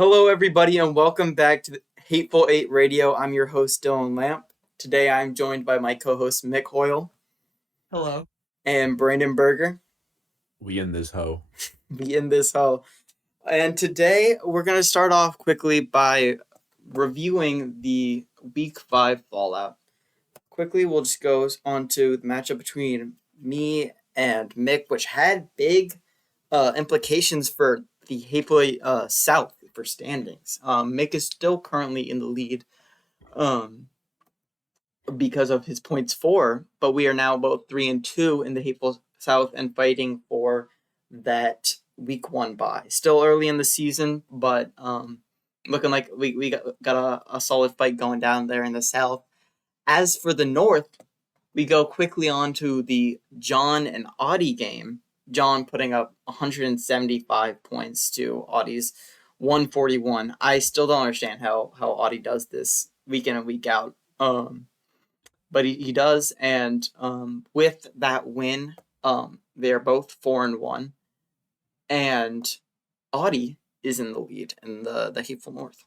Hello, everybody, and welcome back to the Hateful Eight Radio. I'm your host, Dylan Lamp. Today, I'm joined by my co-host Mick Hoyle Hello. and Brandon Berger. We in this hoe. Be in this hole. And today, we're going to start off quickly by reviewing the Week 5 fallout. Quickly, we'll just go on to the matchup between me and Mick, which had big implications for the Hateful Eight South for standings. Mick is still currently in the lead because of his points for, but we are now both 3-2 in the Hateful South and fighting for that Week 1 bye. Still early in the season, but looking like we got a solid fight going down there in the South. As for the North, we go quickly on to the John and Audie game. John putting up 175 points to Audie's 141. I still don't understand how Audie does this week in and week out. But he does, and with that win, they're both 4-1, and Audie is in the lead in the Hateful North.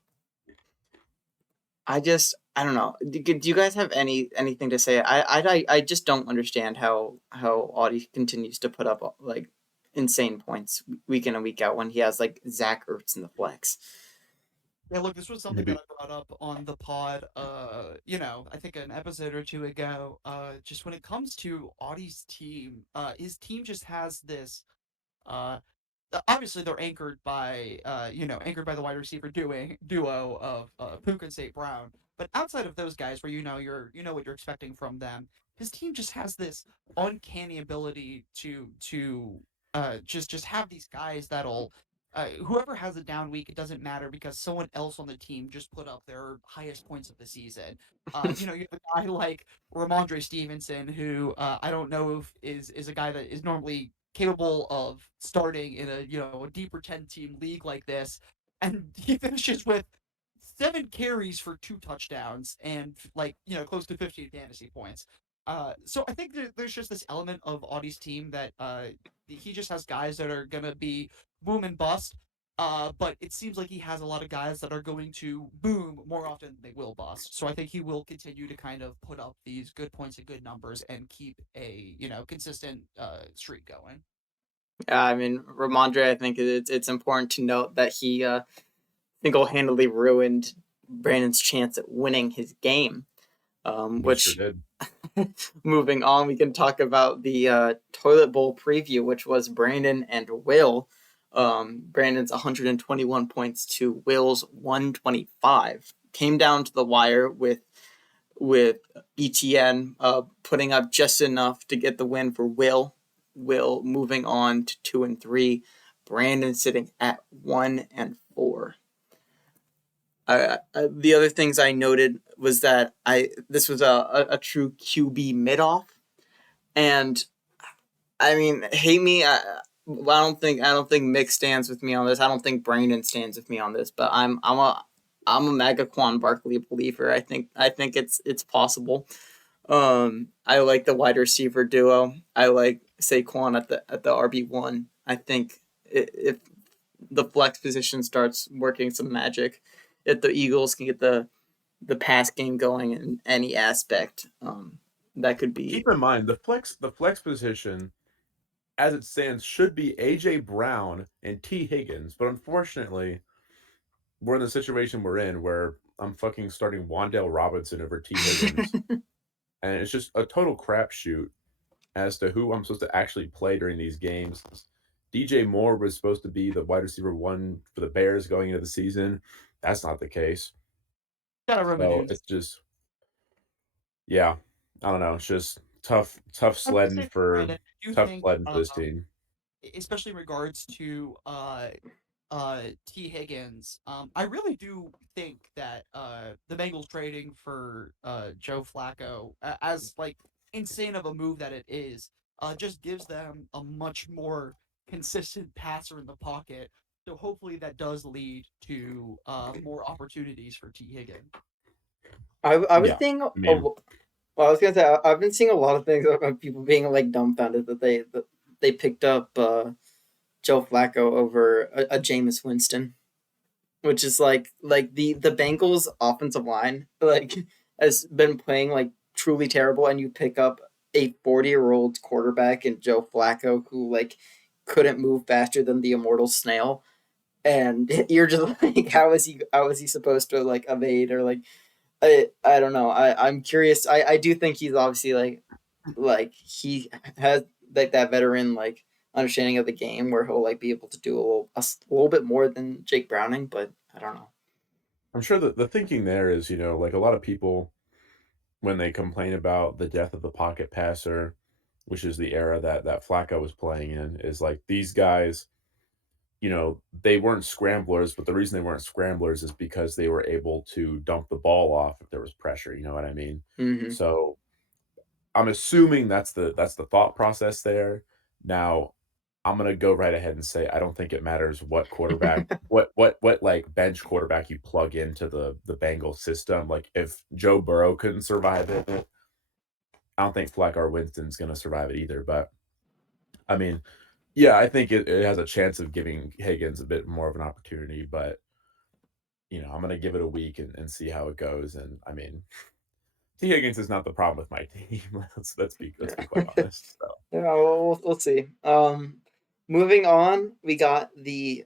I don't know. Do you guys have anything to say? I just don't understand how Audie continues to put up like insane points week in and week out when he has like Zach Ertz in the flex. Yeah, look, this was something that I brought up on the pod, I think an episode or two ago. Just when it comes to Audie's team, his team just has this, uh, obviously they're anchored by the wide receiver duo of Puka and St. Brown. But outside of those guys, where you know what you're expecting from them, his team just has this uncanny ability to just have these guys that'll. Whoever has a down week, it doesn't matter because someone else on the team just put up their highest points of the season. You have a guy like Ramondre Stevenson, who I don't know if is a guy that is normally capable of starting in a deeper 10 team league like this, and he finishes with 7 carries for 2 touchdowns and close to 15 fantasy points. So I think there's just this element of Audie's team that he just has guys that are gonna be boom and bust. But it seems like he has a lot of guys that are going to boom more often than they will bust. So I think he will continue to kind of put up these good points and good numbers and keep a consistent streak going. I mean, Ramondre, I think it's important to note that he single-handedly ruined Brandon's chance at winning his game. Which Sure did. moving on, we can talk about the toilet bowl preview, which was Brandon and Will. Brandon's 121 points to Will's 125. Came down to the wire with ETN putting up just enough to get the win for Will. Will moving on to 2-3. Brandon sitting at 1-4. The other things I noted was that this was a true QB mid-off, and I mean, hate me. I don't think Mick stands with me on this. I don't think Brandon stands with me on this. But I'm a mega Quan Barkley believer. I think it's possible. I like the wide receiver duo. I like Saquon at the RB1. I think if the flex position starts working some magic, if the Eagles can get the pass game going in any aspect, that could be. Keep in mind the flex position as it stands should be AJ Brown and T Higgins, but unfortunately we're in the situation we're in where I'm fucking starting Wandale Robinson over T Higgins, and it's just a total crapshoot as to who I'm supposed to actually play during these games. DJ Moore was supposed to be the wide receiver one for the Bears going into the season. That's not the case. Gotta run So news. it's just, yeah, I don't know. It's just tough I will sledding say, for Brandon, I do tough think, sledding for this team. especially in regards to T Higgins, I really do think that the Bengals trading for Joe Flacco, as like insane of a move that it is, just gives them a much more consistent passer in the pocket. So hopefully that does lead to more opportunities for T Higgins. I was Yeah, seeing. I mean, Well, I was gonna say I've been seeing a lot of things about people being like dumbfounded that they picked up Joe Flacco over a Jameis Winston. which is like the Bengals offensive line like has been playing like truly terrible, and you pick up a 40-year-old quarterback in Joe Flacco who like couldn't move faster than the immortal snail, and you're just like, how is he supposed to like evade or like I don't know. I'm curious. I do think he's obviously like he has like that veteran like understanding of the game where he'll like be able to do a little bit more than Jake Browning, but I don't know. I'm sure that the thinking there is, like a lot of people when they complain about the death of the pocket passer, which is the era that Flacco was playing in, is like these guys, they weren't scramblers, but the reason they weren't scramblers is because they were able to dump the ball off if there was pressure, you know what I mean? Hmm. So I'm assuming that's the thought process there. Now, I'm gonna go right ahead and say I don't think it matters what quarterback, what like bench quarterback you plug into the Bengals system. Like if Joe Burrow couldn't survive it, I don't think Fleck or Winston's gonna survive it either. But I mean, yeah, I think it has a chance of giving Higgins a bit more of an opportunity. But I'm gonna give it a week and see how it goes. And I mean, T Higgins is not the problem with my team. Let's be quite honest. So. Yeah, well, we'll see. Moving on, we got the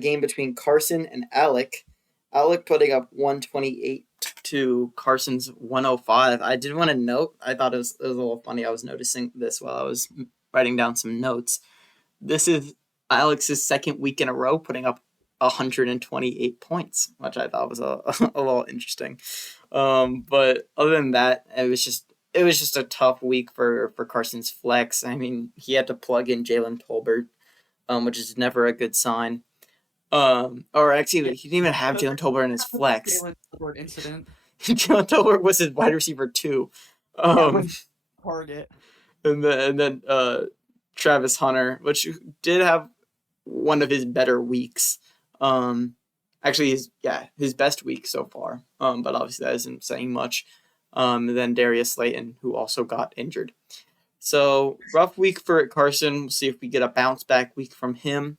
game between Carson and Alec. Alec putting up 128 to Carson's 105. I did want to note, I thought it was a little funny. I was noticing this while I was writing down some notes. This is Alex's second week in a row putting up 128 points, which I thought was a little interesting. But other than that, it was just a tough week for Carson's flex. I mean, he had to plug in Jalen Tolbert, which is never a good sign. Or Yeah, actually, he didn't even have Jalen Tolbert in his flex. Jalen Tolbert incident. Jalen Tolbert was his wide receiver too. Yeah, Um, when target. and then Travis Hunter, which did have one of his better weeks. Um, actually, his best week so far. But obviously that isn't saying much. And then Darius Slayton, who also got injured. So rough week for Carson. We'll see if we get a bounce back week from him.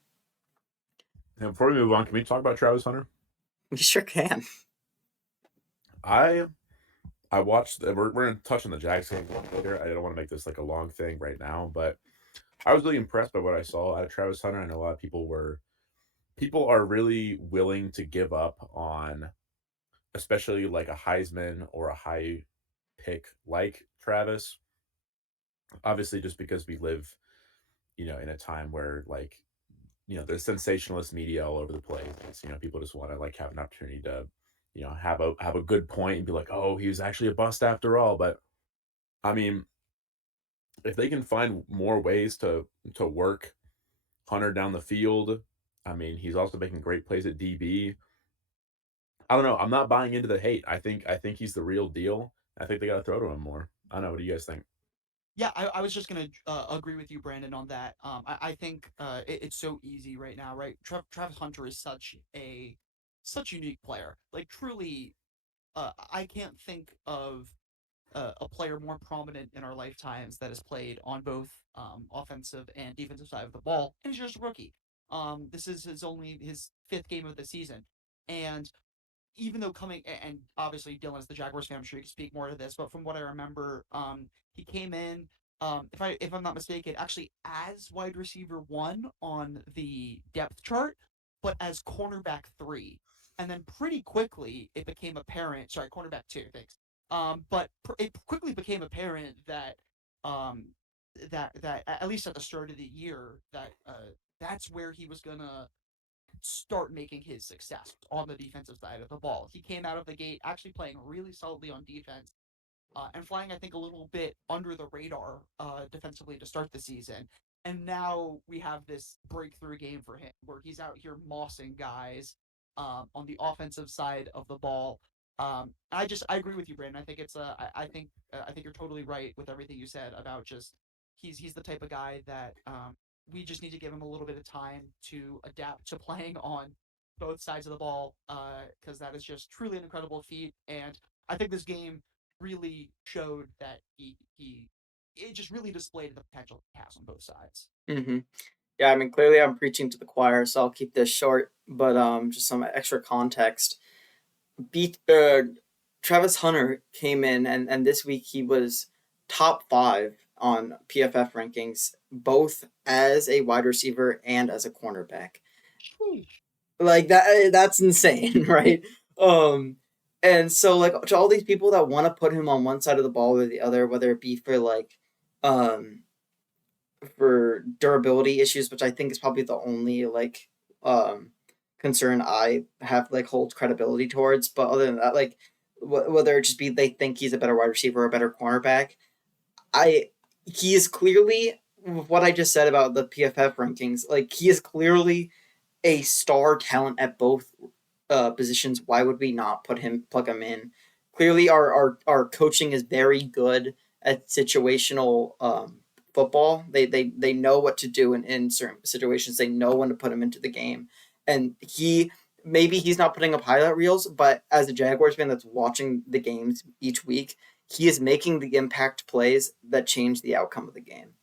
And before we move on, can we talk about Travis Hunter? We sure can. I I watched. We're gonna touch on the Jags game later. I don't want to make this like a long thing right now, but I was really impressed by what I saw out of Travis Hunter. I know a lot of people are really willing to give up on, especially like a Heisman or a high pick like Travis. Obviously, just because we live, in a time where like there's sensationalist media all over the place. People just want to like have an opportunity to, have a good point and be like, oh, he was actually a bust after all. But I mean, if they can find more ways to work Hunter down the field, I mean, he's also making great plays at DB. I don't know. I'm not buying into the hate. I think he's the real deal. I think they got to throw to him more. I don't know. What do you guys think? Yeah, I was just gonna agree with you, Brandon, on that. I think it's so easy right now, right? Travis Hunter is such a unique player. Like truly, I can't think of a player more prominent in our lifetimes that has played on both offensive and defensive side of the ball, and he's just a rookie. This is only his fifth game of the season, and even though and obviously Dylan is the Jaguars fan, I'm sure you can speak more to this, but from what I remember, he came in, if I'm not mistaken, actually as wide receiver one on the depth chart, but as cornerback three, and then pretty quickly it became apparent. Sorry, cornerback two. Thanks. But it quickly became apparent that um that at least at the start of the year that's where he was gonna start making his success on the defensive side of the ball. He came out of the gate actually playing really solidly on defense and flying, I think, a little bit under the radar defensively to start the season. And now we have this breakthrough game for him where he's out here mossing guys on the offensive side of the ball. I agree with you, Brandon. I think I think you're totally right with everything you said about just he's the type of guy that we just need to give him a little bit of time to adapt to playing on both sides of the ball because that is just truly an incredible feat. And I think this game really showed that he it just really displayed the potential he has on both sides. Hmm. Yeah, I mean, clearly I'm preaching to the choir, so I'll keep this short. but just some extra context. Beat Travis Hunter came in, and this week he was top 5 on PFF rankings, both as a wide receiver and as a cornerback. Like that's insane, right? Um, and so like to all these people that want to put him on one side of the ball or the other, whether it be for like um for durability issues, which I think is probably the only like um concern I have like holds credibility towards. But other than that, like whether it just be they think he's a better wide receiver or a better cornerback, I he is clearly what I just said about the PFF rankings. Like he is clearly a star talent at both positions. Why would we not plug him in? Clearly, our coaching is very good at situational football. They know what to do in certain situations. They know when to put him into the game, and maybe he's not putting up highlight reels, but as a Jaguars fan that's watching the games each week, he is making the impact plays that change the outcome of the game.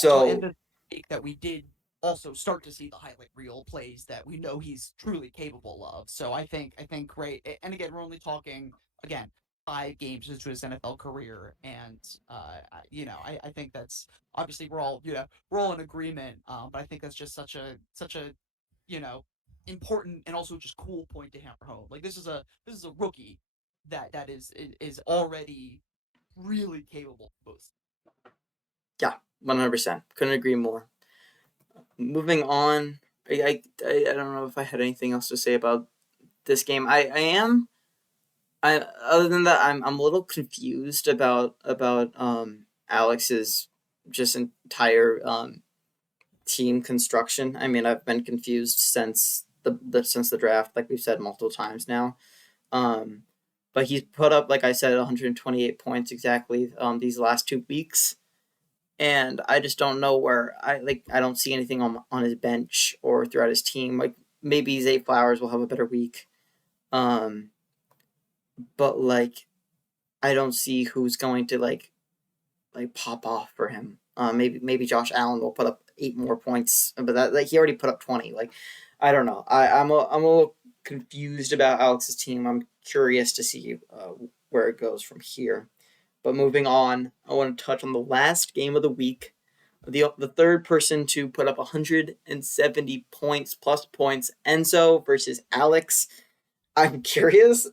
Well, and So the week that we did also start to see the highlight reel plays that we know he's truly capable of. So I think great. And again, we're only talking again 5 games into his NFL career, and I think that's obviously we're all in agreement. But I think that's just such a you know important and also just cool point to hammer home. Like this is a rookie that is already really capable of both. yeah, 100%. Couldn't agree more. Moving on, I don't know if I had anything else to say about this game. I am I other than that I'm a little confused about Alex's just entire team construction. I mean, I've been confused since the draft, like we've said multiple times now. Um, but he's put up, like I said, 128 points exactly these last 2 weeks, and I just don't know where I don't see anything on his bench or throughout his team. Like maybe Zay Flowers will have a better week, um, but like I don't see who's going to like pop off for him. Maybe Josh Allen will put up 8 more points, but that like he already put up 20. Like I don't know. I'm a little confused about Alex's team. I'm curious to see where it goes from here. But moving on, I want to touch on the last game of the week. The third person to put up 170 points plus points, Enzo versus Alex. I'm curious.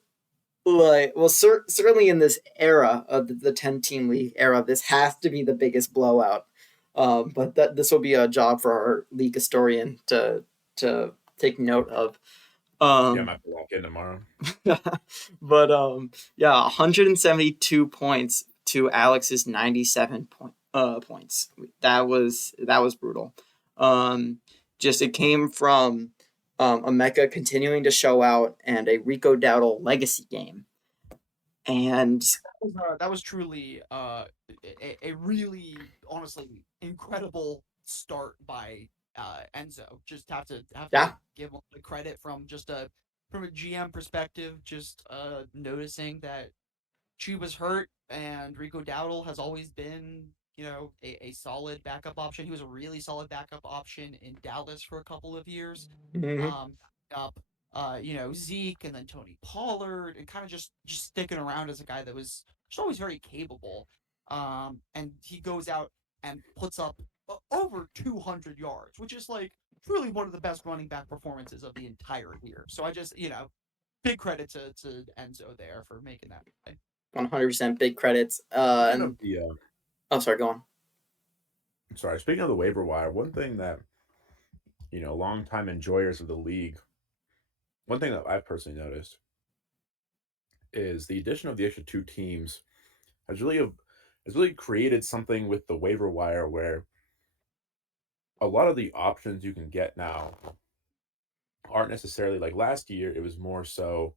Like, well, certainly in this era of the 10 team league era, this has to be the biggest blowout. But this will be a job for our league historian to take note of. Yeah, I'm Um, have to walk in tomorrow. but yeah, 172 points to Alex's 97 points. That was brutal. Um, just it came from Emeka continuing to show out and a Rico Dowdle legacy game. And That was truly a really honestly incredible start by Enzo. Just have to yeah, give him the credit from a GM perspective. Just noticing that she was hurt and Rico Dowdle has always been a solid backup option. He was a really solid backup option in Dallas for a couple of years. mhm. Um, up Zeke and then Tony Pollard and kind of just sticking around as a guy that was just always very capable. And he goes out and puts up over 200 yards, which is like truly one of the best running back performances of the entire year. So I just, big credit to Enzo there for making that play. 100% big credits. Speaking And of the oh, sorry, go on. speaking of the waiver wire, one thing that longtime enjoyers of the league, one thing that I've personally noticed is the addition of the extra 2 teams has really created something with the waiver wire where a lot of the options you can get now aren't necessarily like last year. It was more so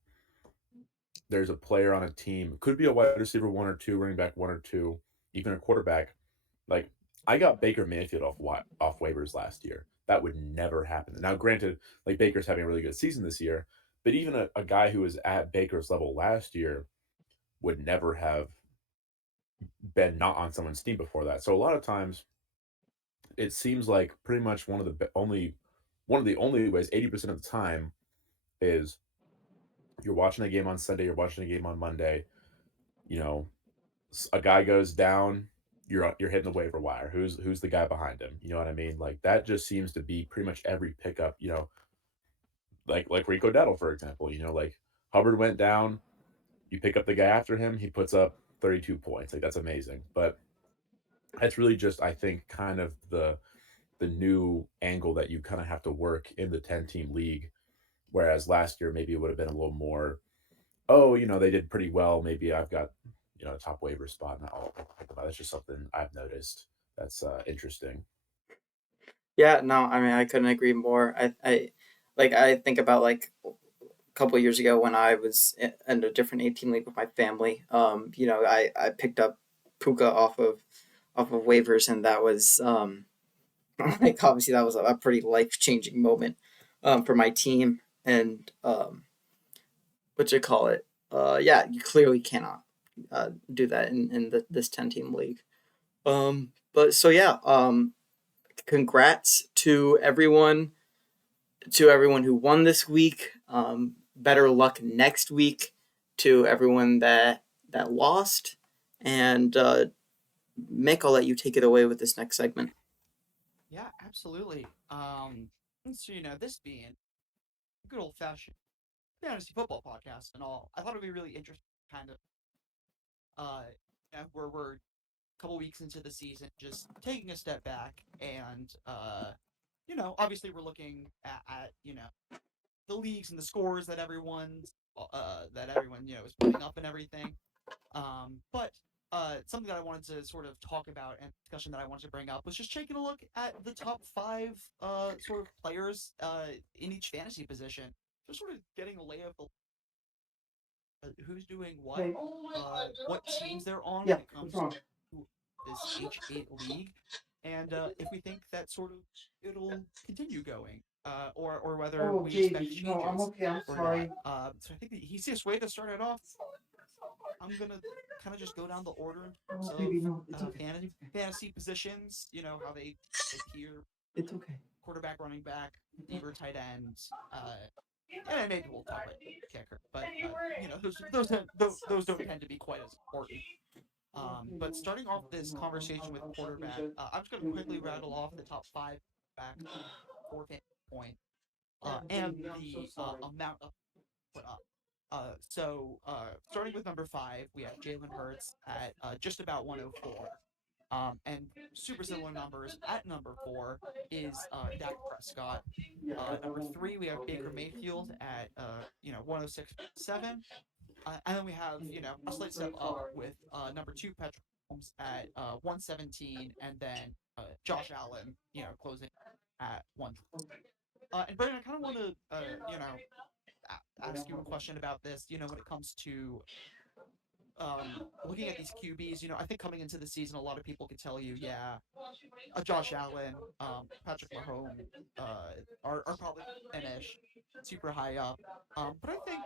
there's a player on a team, it could be a wide receiver 1 or 2, running back 1 or 2, even a quarterback. Like I got Baker Mayfield off waivers last year. That would never happen. Now, granted, like Baker's having a really good season this year, but even a guy who was at Baker's level last year would never have been not on someone's team before that. So a lot of times, it seems like pretty much one one of the only ways 80% of the time is you're watching a game on Sunday, you're watching a game on Monday, you know, a guy goes down, you're hitting the waiver wire. Who's the guy behind him? You know what I mean? Like that just seems to be pretty much every pickup. Like Rico Dettle, for example. Like Hubbard went down, you pick up the guy after him, he puts up 32 points. Like that's amazing. But that's really just I think kind of the new angle that you kind of have to work in the 10-team league. Whereas last year maybe it would have been a little more, oh, they did pretty well. Maybe I've got, a top waiver spot and I'll pick them out. That's just something I've noticed that's interesting. Yeah, no, I mean I couldn't agree more. I think about like a couple of years ago when I was in a different 18 league with my family. I picked up Puka off of waivers, and that was like obviously that was a pretty life changing moment for my team. And what you call it? Yeah, you clearly cannot do that in this 10-team league. But so yeah, congrats to everyone who won this week. Better luck next week to everyone that lost. And Mick, I'll let you take it away with this next segment. Yeah, absolutely. So this being a good old fashioned fantasy football podcast and all, I thought it'd be really interesting, kind of, where we're a couple weeks into the season, just taking a step back and, obviously we're looking at the leagues and the scores that everyone is putting up and everything. But something that I wanted to sort of talk about and discussion that I wanted to bring up was just taking a look at the top five sort of players in each fantasy position. Just sort of getting a lay of who's doing what teams they're on when it comes to this H8 league, and if we think that sort of it'll continue going, or whether we expect changes or not. So I think the easiest way to start it off, I'm gonna kind of just go down the order in terms of fantasy positions. How they tier quarterback, running back, receiver, tight ends. And maybe we'll talk about kicker, but those don't tend to be quite as important. But starting off this conversation with quarterback, I'm just going to quickly rattle off the top five back for fantasy point and the amount of put up. Starting with number five, we have Jalen Hurts at just about 104. And super similar numbers at number four is Dak Prescott. Number three, we have Baker Mayfield at 106.7. And then we have, a slight step up with number two, Patrick Mahomes at 117, and then Josh Allen, closing at 1. And Brandon, I kind of want to, ask you a question about this. When it comes to looking at these QBs, I think coming into the season, a lot of people could tell you, yeah, Josh Allen, Patrick Mahomes are probably finish super high up. But I think,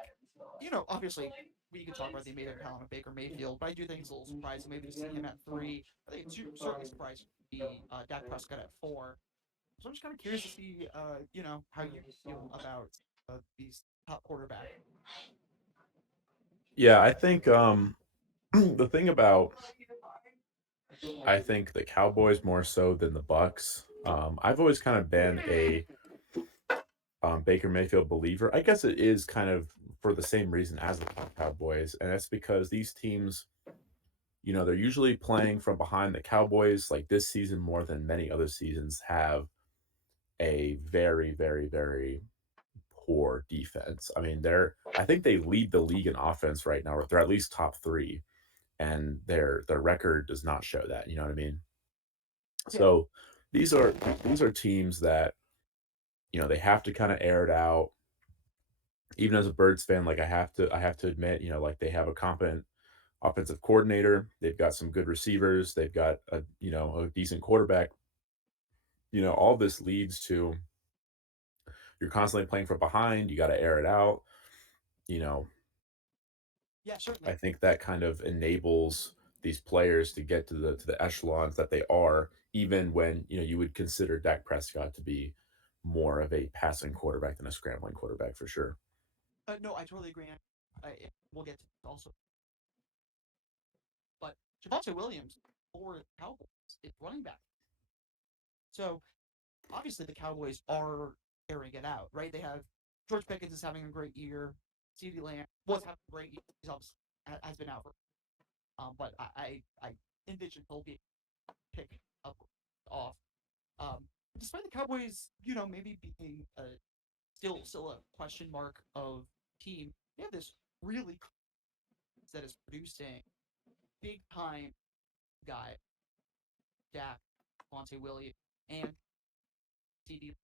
obviously we can talk about the amazing talent of Baker Mayfield, but I do think it's a little surprising maybe to see him at 3. I think it's certainly surprising to see Dak Prescott at 4. So I'm just kind of curious to see, how you feel about these top quarterbacks. Yeah, I think the thing about I think the Cowboys more so than the Bucks. I've always kind of been a Baker Mayfield believer. I guess it is kind of for the same reason as the Cowboys, and that's because these teams, they're usually playing from behind. The Cowboys, like this season more than many other seasons, have a very, very, very poor defense. I mean, I think they lead the league in offense right now, or they're at least top 3, and their record does not show that. You know what I mean? Yeah. So these are teams that they have to kind of air it out. Even as a Birds fan, like I have to admit, like they have a competent offensive coordinator. They've got some good receivers. They've got a decent quarterback. All this leads to you're constantly playing from behind. You got to air it out. You know, Yeah, I certainly. think that kind of enables these players to get to the echelons that they are, even when you would consider Dak Prescott to be more of a passing quarterback than a scrambling quarterback for sure. No, I totally agree. We'll get to this also. But Javonte Williams for the Cowboys is running back. So obviously the Cowboys are airing it out, right? They have George Pickens is having a great year. CeeDee Lamb was having a great year. He's has been out for, but I envision he'll be pick up off. Um, Despite the Cowboys, maybe being still a question mark of team, they have this really that is producing big time guy, Dak, Monte Williams, and CD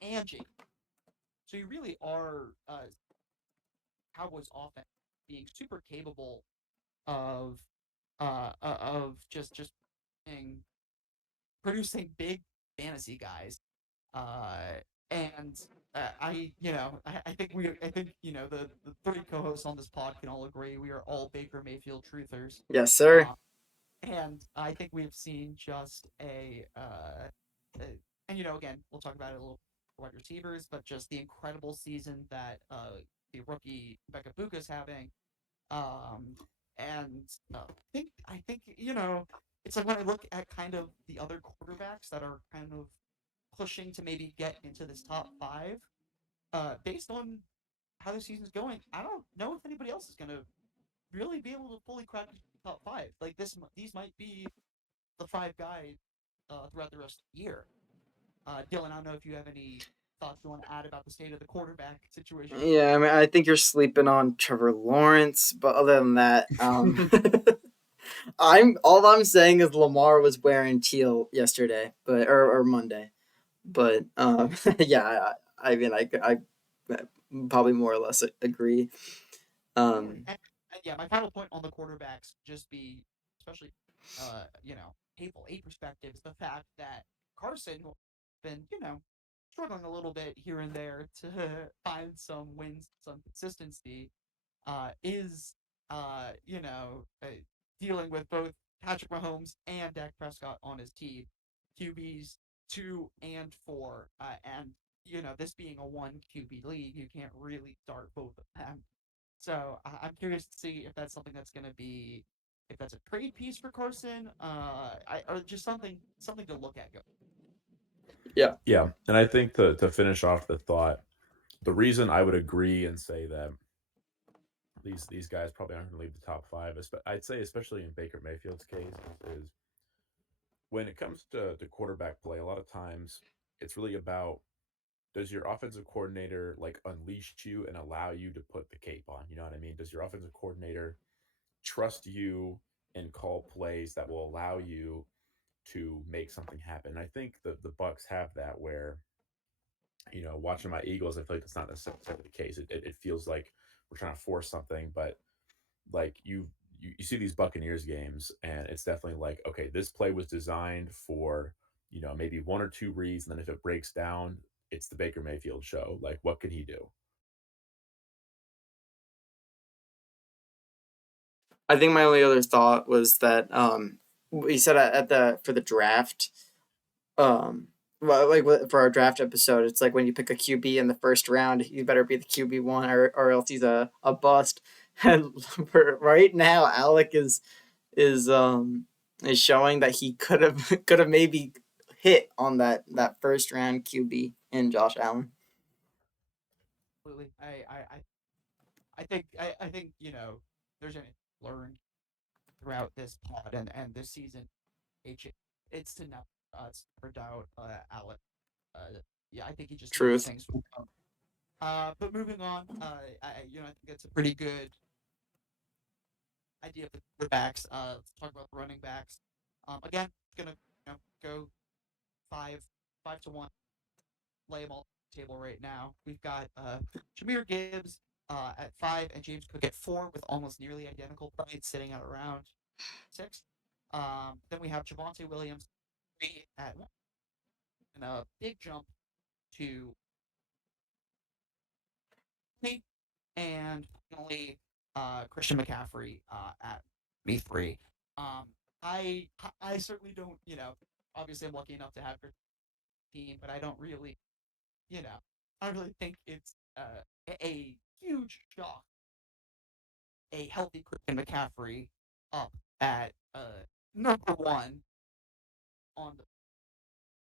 and Jake. So you really are Cowboys offense being super capable of just producing big fantasy guys. Uh, and I think the three co-hosts on this pod can all agree we are all Baker Mayfield truthers. Yes, sir. And I think we've seen just and again, we'll talk about it a little wide receivers, but just the incredible season that the rookie Becca Buka is having. And I think it's like when I look at kind of the other quarterbacks that are kind of pushing to maybe get into this top 5, based on how the season's going, I don't know if anybody else is going to really be able to fully crack the top 5. Like these might be the 5 guys throughout the rest of the year. Dylan, I don't know if you have any thoughts you want to add about the state of the quarterback situation. Yeah, I mean, I think you're sleeping on Trevor Lawrence, but other than that, I'm saying is Lamar was wearing teal yesterday, but or Monday, but yeah, I mean, I probably more or less agree. And yeah, my final point on the quarterbacks just be, especially, hateful eight perspective, is the fact that Carson been, struggling a little bit here and there to find some wins, some consistency, is, dealing with both Patrick Mahomes and Dak Prescott on his team, QBs 2 and 4, and this being a 1 QB league, you can't really start both of them. So I'm curious to see if that's something that's going to be, if that's a trade piece for Carson, or just something to look at. Yeah, and I think to finish off the thought, the reason I would agree and say that these guys probably aren't going to leave the top 5, I'd say especially in Baker Mayfield's case, is when it comes to quarterback play, a lot of times it's really about, does your offensive coordinator like unleash you and allow you to put the cape on? You know what I mean? Does your offensive coordinator trust you and call plays that will allow you to make something happen? I think the Bucks have that where, watching my Eagles, I feel like that's not necessarily the case. It feels like we're trying to force something, but like you see these Buccaneers games, and it's definitely like, okay, this play was designed for, maybe 1 or 2 reads, and then if it breaks down, it's the Baker Mayfield show. Like, what can he do? I think my only other thought was that we said for the draft, well, like for our draft episode, it's like when you pick a QB in the first round, you better be the QB1 or else he's a bust. And for right now, Alec is showing that he could have maybe hit on that first round QB in Josh Allen. Absolutely. I think there's a learn throughout this pod and this season. It's to never doubt Alec. Yeah, I think he just knows Truth. things will come. But moving on, I think it's a pretty good idea of the quarterbacks. Let's talk about the running backs. Again, it's gonna go 5-1. Lay them all on the table right now. We've got Jahmyr Gibbs at 5 and James Cook at 4 with almost nearly identical points, sitting at around 6. Then we have Javonte Williams 3 at 1, and a big jump to me, and finally Christian McCaffrey at me 3. I certainly don't, obviously I'm lucky enough to have your team, but I don't really I really think it's a huge shock. A healthy Christian McCaffrey up at number one on the.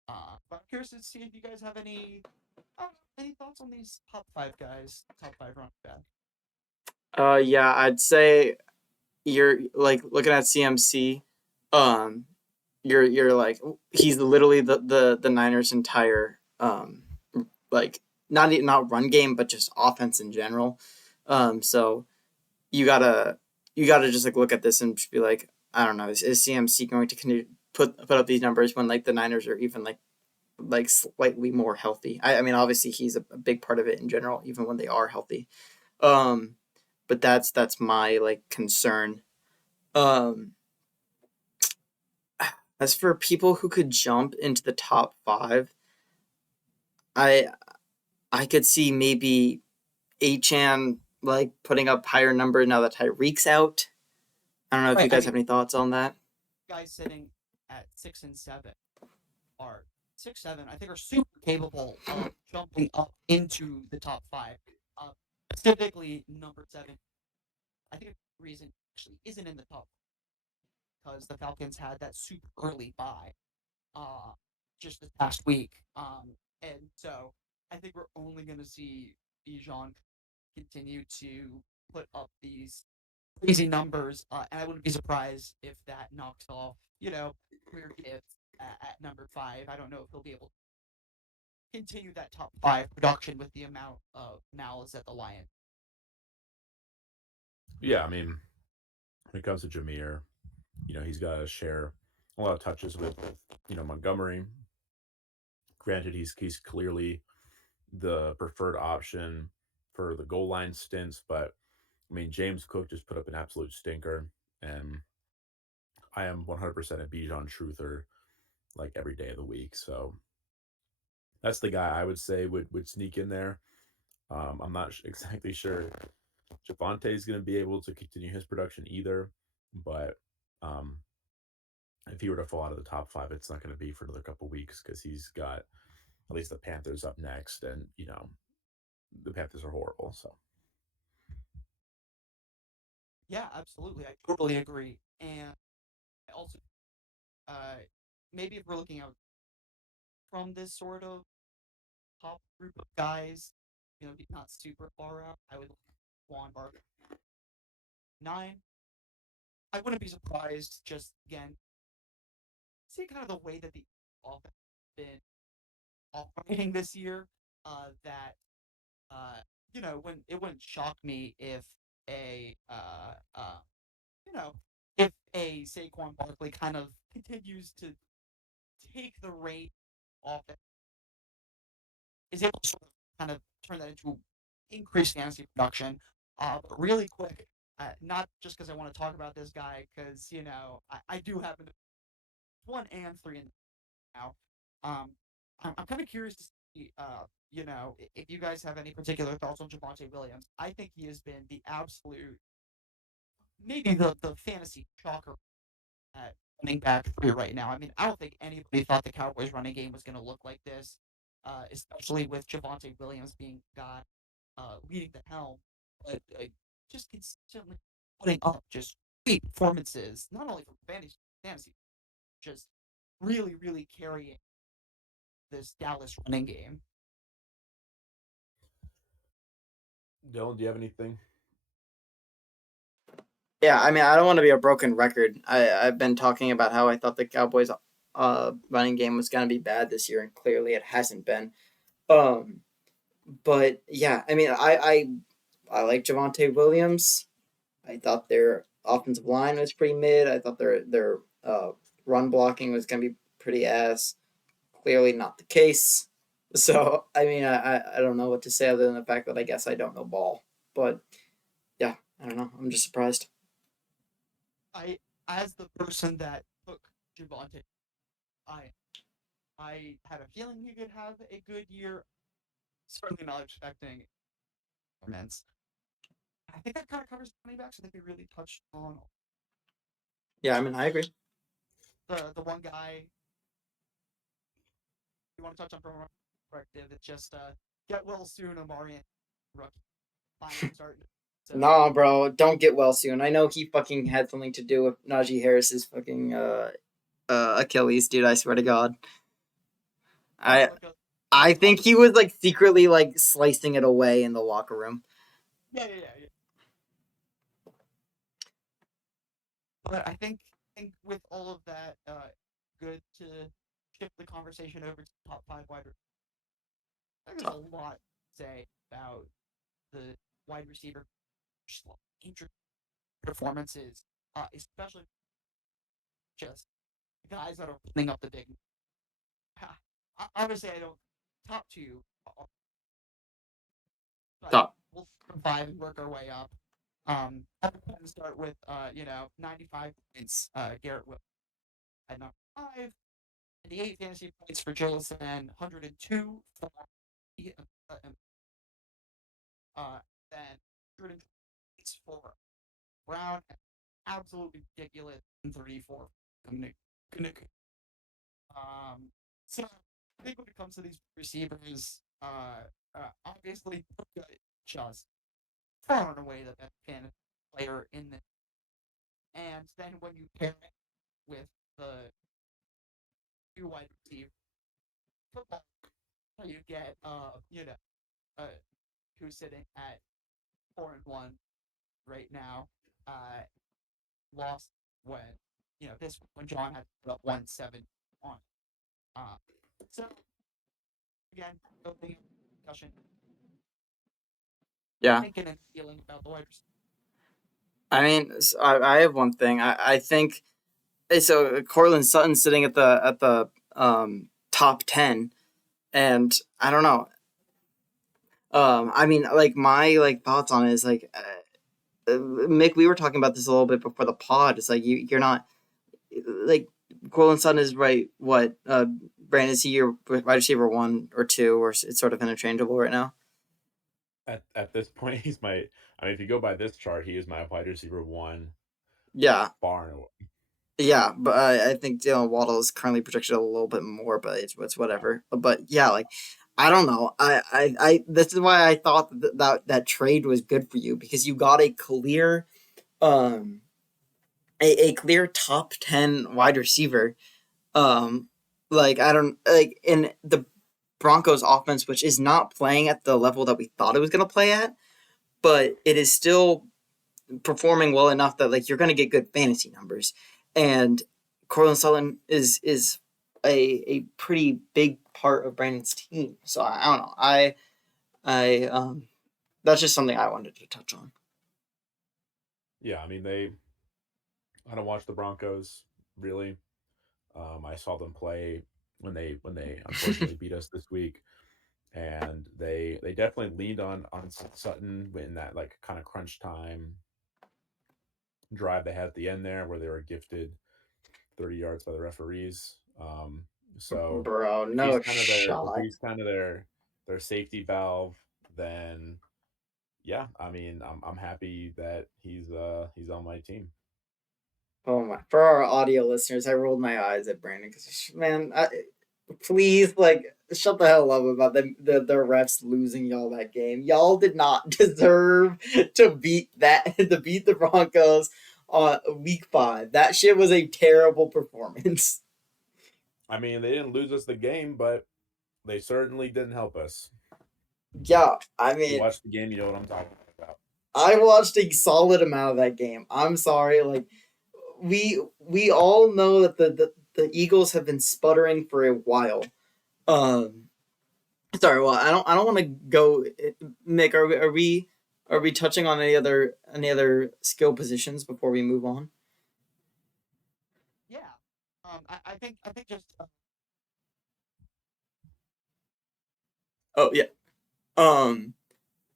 But I'm curious to see if you guys have any thoughts on these top five guys, top five running back. Yeah, I'd say you're like looking at CMC. Um, you're like he's literally the Niners' entire like not run game, but just offense in general. So you gotta just like look at this and just be like, I don't know, is CMC going to continue put up these numbers when like the Niners are even like slightly more healthy? I mean, obviously he's a big part of it in general, even when they are healthy. Um, but that's my like concern. Um, as for people who could jump into the top five, I I could see maybe Achan like putting up higher numbers now that Tyreek's out. I don't know if you Right. I guys mean, have any thoughts on that. guys sitting at 6 and 7 are 6, 7. I think are super capable of jumping up into the top five. Uh, Specifically, number 7. I think the reason actually isn't in the top because the Falcons had that super early bye uh, just this past week. And so I think we're only going to see Bijan continue to put up these crazy numbers. And I wouldn't be surprised if that knocks off, career gift at number 5. I don't know if he'll be able to continue that top 5 production with the amount of malice at the Lions. Yeah, I mean, when it comes to Jameer, he's got to share a lot of touches with Montgomery. Granted, he's clearly the preferred option for the goal line stints, but I mean, James Cook just put up an absolute stinker, and I am 100% a Bijan truther like every day of the week. So that's the guy I would say would sneak in there. I'm not exactly sure Javonte is going to be able to continue his production either, but um, if he were to fall out of the top 5, it's not going to be for another couple weeks because he's got at least the Panthers up next, and the Panthers are horrible. So Yeah, absolutely. I totally agree. And I also, uh, maybe if we're looking out from this sort of top group of guys, not super far out, I would Juan Barkley 9. I wouldn't be surprised, just again, see kind of the way that the offense has been operating this year. That uh, when it wouldn't shock me if a you know, if a Saquon Barkley kind of continues to take the rate offense, is able to sort of kind of turn that into increased fantasy production. But really quick, not just because I want to talk about this guy, because I do happen to 1 and 3 in now. Um, I'm kind of curious to see, if you guys have any particular thoughts on Javonte Williams. I think he has been the absolute, maybe the fantasy shocker at running back 3 right now. I mean, I don't think anybody thought the Cowboys running game was going to look like this, especially with Javonte Williams being the guy leading the helm, but just consistently putting up just great performances, not only from fantasy, just really, really carrying this Dallas running game. Dylan, do you have anything? Yeah, I mean, I don't want to be a broken record. I've been talking about how I thought the Cowboys running game was going to be bad this year, and clearly it hasn't been. Um, but yeah, I mean, I like Javonte Williams. I thought their offensive line was pretty mid. I thought their run blocking was going to be pretty ass. Clearly not the case. So I mean, I don't know what to say other than the fact that I guess I don't know ball. But yeah, I don't know. I'm just surprised. I, as the person that took Javonte, I I had a feeling he could have a good year. Certainly not expecting performance. I think that kind of covers running backs. I think we really touched on Yeah, I mean, I agree. the one guy you want to touch on from. perspective. It's just get well soon, Amari, rookie. Finally starting. So, Nah, bro, don't get well soon. I know he fucking had something to do with Najee Harris's fucking Achilles, dude. I swear to God. I like a, I think he was like secretly like slicing it away in the locker room. yeah. But I think with all of that, good to shift the conversation over to top 5 wide receivers. There's a lot to say about the wide receiver performances, especially just guys that are putting up the big. Obviously, I don't top 2, but Top. we'll survive and work our way up. I'm going to start with 95 points. Garrett Will at number 5. 98 fantasy points for Jillison, 102 for then 120 points for Brown, absolutely ridiculous 34 so I think when it comes to these receivers, obviously Puka just far and away the best fantasy player in the, and then when you pair it with the 2 wide receiver football, you get who's sitting at 4-1 right now, lost when this when John had put up 1-7 on. So again, building discussion. Yeah. Thinking and feeling about the wide receiver. I mean, I have one thing. I think so. Cortland Sutton's sitting at the top 10, and I don't know. I mean, like my thoughts on it is like, Mick, we were talking about this a little bit before the pod. It's like you're not like Cortland Sutton is right. What Brandon, is he your wide receiver 1 or 2, or it's sort of interchangeable right now? At this point, he's my. I mean, if you go by this chart, he is my wide receiver 1. Yeah. Far and away. Yeah, but I think Jalen Waddle is currently projected a little bit more, but it's whatever. But yeah, like I don't know. I this is why I thought that trade was good for you, because you got a clear a clear top 10 wide receiver. Like I don't like in the Broncos offense, which is not playing at the level that we thought it was going to play at, but it is still performing well enough that like you're going to get good fantasy numbers. And Cortland Sutton is a pretty big part of Brandon's team. So I don't know. I that's just something I wanted to touch on. Yeah, I mean I don't watch the Broncos really. I saw them play when they unfortunately beat us this week, and they definitely leaned on Sutton in that like kind of crunch time drive they had at the end there where they were gifted 30 yards by the referees. So Bro, if no if shot. he's kind of their safety valve, then yeah, I mean I'm happy that he's on my team. Oh my! For our audio listeners, I rolled my eyes at Brandon because, man, please, like, shut the hell up about the refs losing y'all that game. Y'all did not deserve to beat the Broncos on week 5. That shit was a terrible performance. I mean, they didn't lose us the game, but they certainly didn't help us. Yeah, I If you mean, watch the game, you know what I'm talking about. I watched a solid amount of that game. I'm sorry, like we all know that the Eagles have been sputtering for a while. Um, Sorry, well, I don't want to go. Mick, are we touching on any other skill positions before we move on? Yeah. I think just Oh yeah. Um,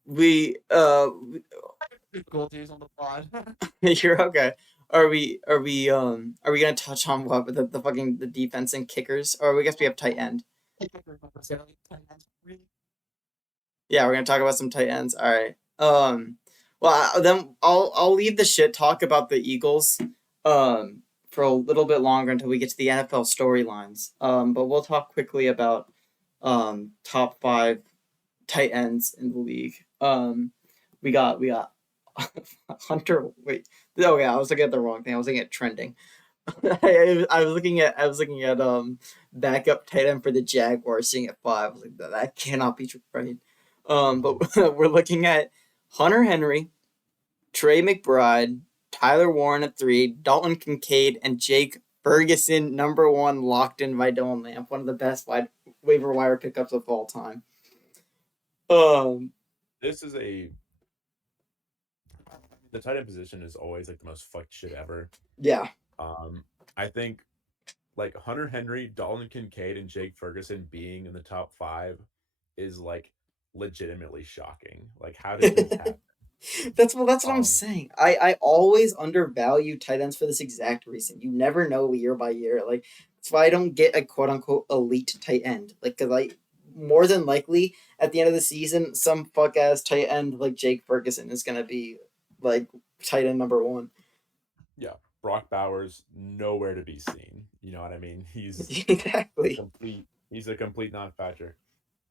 we difficulties on the pod. you're okay. Are we gonna touch on what the fucking the defense and kickers, or we guess we have tight end? Really? Yeah, we're gonna talk about some tight ends. All right. Well, then I'll leave the shit talk about the Eagles for a little bit longer until we get to the NFL storylines. But we'll talk quickly about top 5 tight ends in the league. We got Hunter. Wait, oh yeah, I was looking at the wrong thing. I was looking at trending. I was looking at backup tight end for the Jaguars, seeing at 5. I was like, that cannot be right. But we're looking at Hunter Henry, Trey McBride, Tyler Warren at 3, Dalton Kincaid, and Jake Ferguson, number 1, locked in by Dylan Lamp, one of the best waiver wire pickups of all time. This is the tight end position is always like the most fucked shit ever. Yeah. I think like Hunter Henry, Dalton Kincaid, and Jake Ferguson being in the top 5 is like legitimately shocking. Like, how did this happen? That's what I'm saying. I always undervalue tight ends for this exact reason. You never know year by year. Like, that's why I don't get a quote unquote elite tight end. Like, because I more than likely at the end of the season, some fuck ass tight end like Jake Ferguson is gonna be like tight end number 1. Yeah, Brock Bowers nowhere to be seen. You know what I mean? He's Exactly. he's a complete non-factor.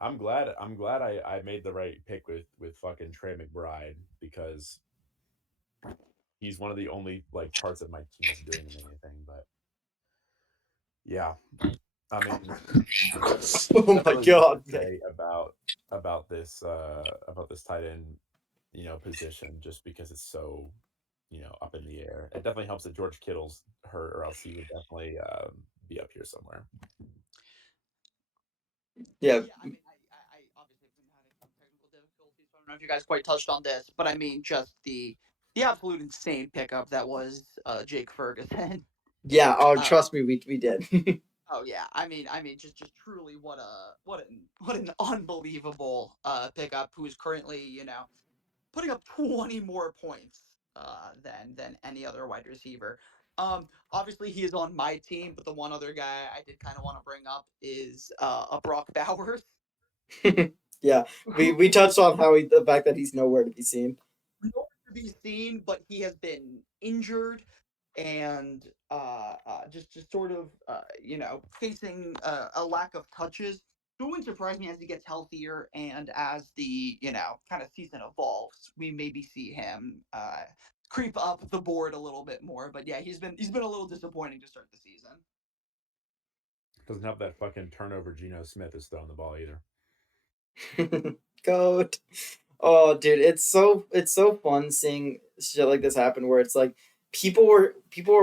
I'm glad I made the right pick with fucking Trey McBride, because he's one of the only like parts of my team that's doing anything. But yeah, I mean, Oh my really god. to say about this tight end, position, just because it's so up in the air. It definitely helps that George Kittle's hurt, or else he would definitely be up here somewhere. Yeah. I mean, I obviously have been having some technical difficulties. So I don't know if you guys quite touched on this, but I mean, just the absolute insane pickup that was Jake Ferguson. Yeah. Oh, trust me, we did. Oh yeah, I mean, just truly what an unbelievable pickup. Who is currently putting up 20 more points than any other wide receiver. Obviously he is on my team, but the one other guy I did kind of want to bring up is a Brock Bowers. Yeah. We touched on the fact that he's nowhere to be seen. Nowhere to be seen, but he has been injured and just sort of facing a lack of touches. It wouldn't surprise me as he gets healthier and as the kind of season evolves, we maybe see him creep up the board a little bit more. But yeah, he's been a little disappointing to start the season. Doesn't help that fucking turnover Geno Smith is throwing the ball either. Goat. Oh, dude, it's so fun seeing shit like this happen where it's like people were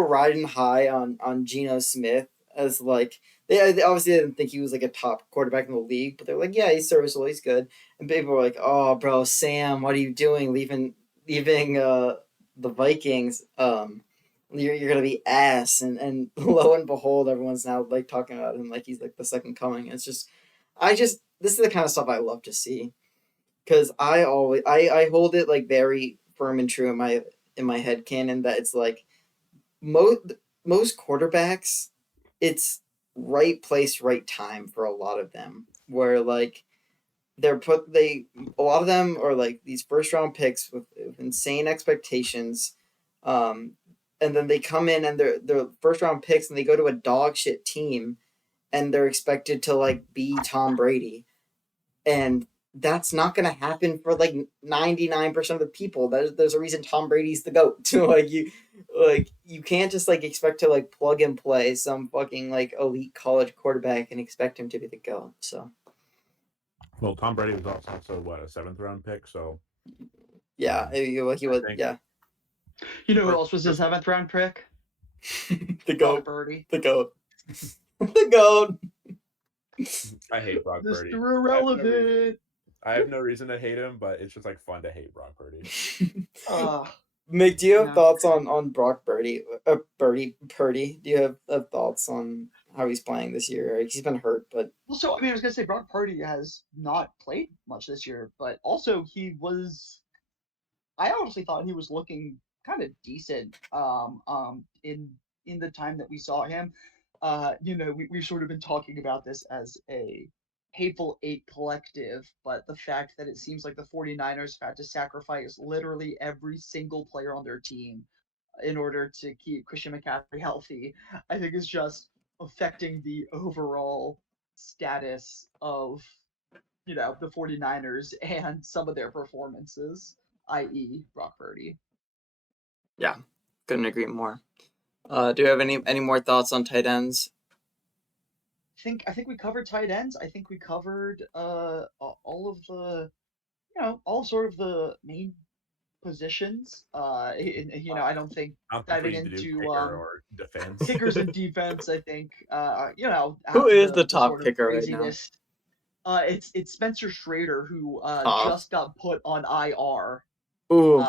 riding high on Geno Smith as like they obviously didn't think he was like a top quarterback in the league, but they're like, yeah, he's serviceable, he's good. And people were like, oh, bro, Sam, what are you doing leaving the Vikings? You're gonna be ass, and lo and behold, everyone's now like talking about him like he's like the second coming. It's just, this is the kind of stuff I love to see, because I hold it like very firm and true in my head canon that it's like most quarterbacks, it's right place, right time for a lot of them, where like a lot of them are like these first round picks with insane expectations, um and then they come in and they're first round picks and they go to a dog shit team and they're expected to like be Tom Brady, and that's not going to happen for like 99% of the people. There's a reason Tom Brady's the GOAT. You can't just like expect to like plug and play some fucking like elite college quarterback and expect him to be the GOAT. So Well, Tom Brady was also what, a 7th round pick, so yeah, he was, yeah. You know who else was a 7th round pick? The Brock GOAT. Purdy. The GOAT. The GOAT. I hate Brock Purdy. Mr. Irrelevant. I have no reason to hate him, but it's just like fun to hate Brock Purdy. Mick, do you have thoughts on Brock Purdy? Purdy. Do you have thoughts on how he's playing this year? He's been hurt, but well, so I mean, I was gonna say Brock Purdy has not played much this year, but also he was. I honestly thought he was looking kind of decent. In the time that we saw him, we've sort of been talking about this as a Hateful Eight collective, but the fact that it seems like the 49ers had to sacrifice literally every single player on their team in order to keep Christian McCaffrey healthy, I think is just affecting the overall status of, the 49ers and some of their performances, i.e. Brock Purdy. Yeah, couldn't agree more. Do you have any more thoughts on tight ends? I think we covered tight ends. I think we covered all of the, all sort of the main positions. I don't think I don't think we diving need to do into kicker or defense. kickers and defense. I think Who is the the top sort of kicker right now? craziness. It's Spencer Schrader who Oh, just got put on IR ooh,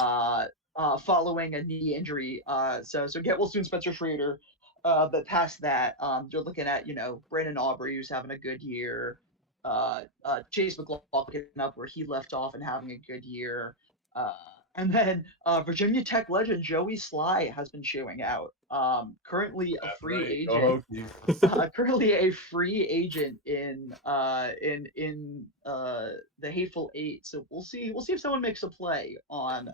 following a knee injury. We'll soon Spencer Schrader. But past that, you're looking at Brandon Aubrey who's having a good year. Chase McLaughlin up where he left off and having a good year. Uh, and then Virginia Tech legend Joey Sly has been showing out. Currently a That's free right. agent. Go Hokies. Currently a free agent in the Hateful Eight. So we'll see. We'll see if someone makes a play on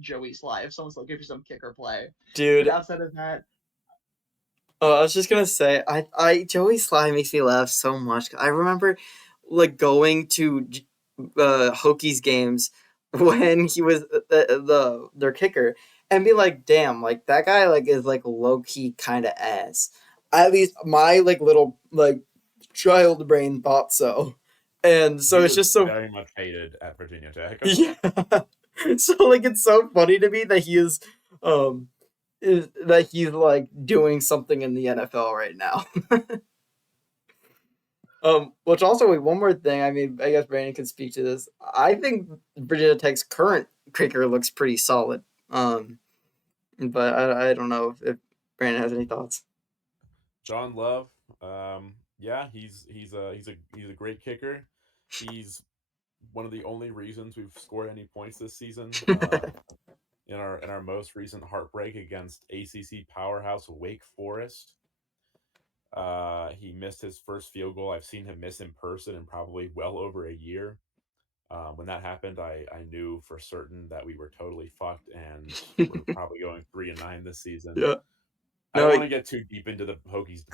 Joey Sly. If someone's looking for some kicker play. But dude. outside of that, Oh, I was just gonna say, I Joey Sly makes me laugh so much. I remember, like, going to Hokies games when he was their kicker, and be like, damn, like that guy like is like low key kind of ass. At least my like little like child brain thought so, and so He it's was just so very much hated at Virginia Tech. yeah. So like it's so funny to me that um he's like doing something in the NFL right now. Which also wait, one more thing. I mean, I guess Brandon can speak to this. I think Virginia Tech's current kicker looks pretty solid. But I don't know if Brandon has any thoughts. John Love, yeah, he's a great kicker. He's one of the only reasons we've scored any points this season. In our most recent heartbreak against ACC powerhouse Wake Forest. He missed his first field goal. I've seen him miss in person in probably well over a year. When that happened, I knew for certain that we were totally fucked and we're probably going 3-9 this season. Yeah. I don't No, want to get too deep into the Hokies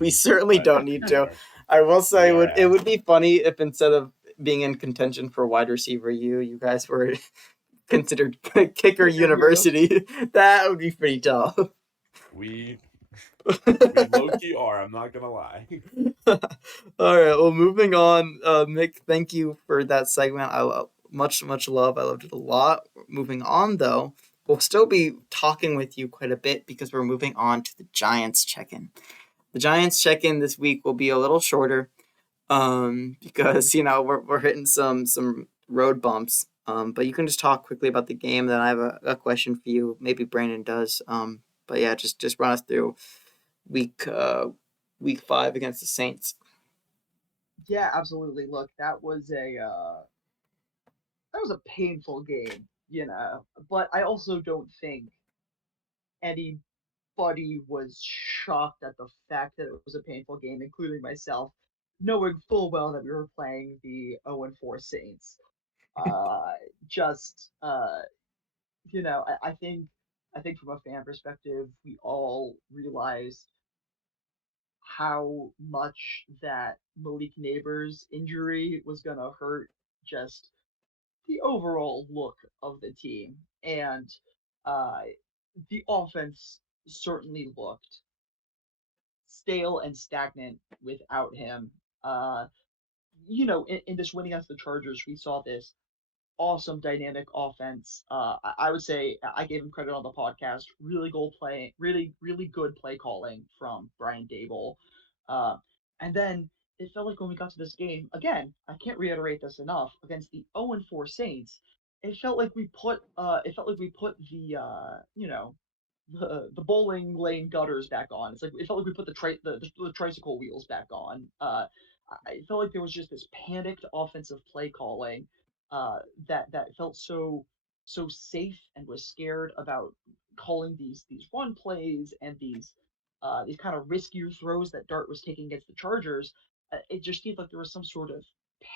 we depression, certainly but don't need to. I will say we are it ass. would be funny if instead of being in contention for wide receiver, you guys were considered kicker kicker university. That would be pretty tough. We low key are. I'm not gonna lie. All right. Well, moving on. Mick, thank you for that segment. I love much love. I loved it a lot. Moving on, though, we'll still be talking with you quite a bit because we're moving on to the Giants check-in. The Giants check-in this week will be a little shorter, because we're hitting some road bumps. But you can just talk quickly about the game. Then I have a question for you. Maybe Brandon does. But yeah, just run us through week 5 against the Saints. yeah, absolutely. Look, that was a painful game, but I also don't think anybody was shocked at the fact that it was a painful game, including myself, knowing full well that we were playing the 0-4 Saints. Uh, just I think from a fan perspective, we all realized how much that Malik Neighbors injury was gonna hurt just the overall look of the team. And uh, the offense certainly looked stale and stagnant without him. Uh, in this win against the Chargers, we saw this awesome dynamic offense. I would say I gave him credit on the podcast. Really good play, really good play calling from Brian Dable. Uh, and then it felt like when we got to this game again, I can't reiterate this enough against the 0-4 Saints. It felt like we put the bowling lane gutters back on. It felt like we put the tricycle wheels back on. I felt like there was just this panicked offensive play calling that felt so safe and was scared about calling these run plays and these kind of riskier throws that Dart was taking against the Chargers. It just seemed like there was some sort of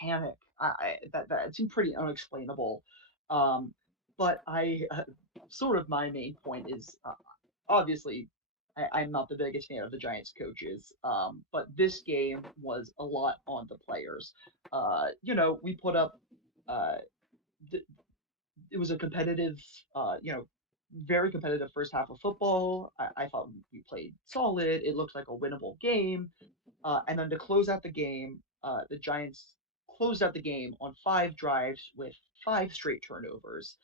panic. That it seemed pretty unexplainable. But sort of my main point is obviously I'm not the biggest fan of the Giants coaches, but this game was a lot on the players. We put up. Uh, it was a competitive, very competitive first half of football. I thought we played solid. It looked like a winnable game. And then to close out the game, the Giants closed out the game on 5 drives with 5 straight turnovers.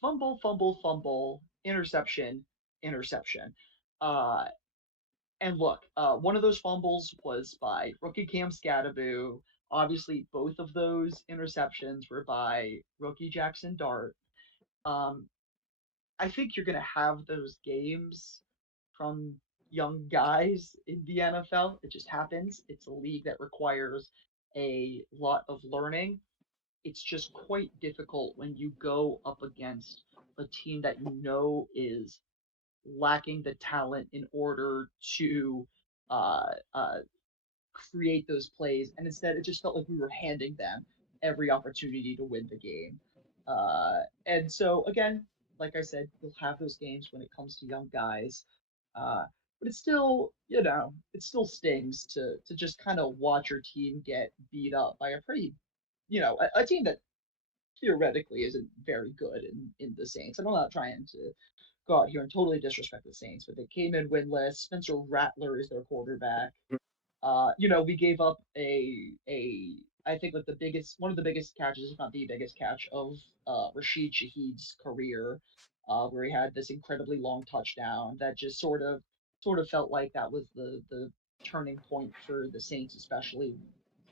Fumble, fumble, fumble, interception, interception. Uh, and look, one of those fumbles was by rookie Cam Scadaboo. Obviously, both of those interceptions were by rookie Jackson Dart. Um, I think you're going to have those games from young guys in the NFL. It just happens. It's a league that requires a lot of learning. It's just quite difficult when you go up against a team that you know is lacking the talent in order to uh, uh, create those plays, and instead it just felt like we were handing them every opportunity to win the game. And so again, like I said, you'll have those games when it comes to young guys, but it's still, it still stings to just kind of watch your team get beat up by a pretty, a team that theoretically isn't very good in the Saints. And I'm not trying to go out here and totally disrespect the Saints, but they came in winless. Spencer Rattler is their quarterback. We gave up a I think like one of the biggest catches, if not the biggest catch of Rashid Shaheed's career, where he had this incredibly long touchdown that just sort of felt like that was the turning point for the Saints, especially.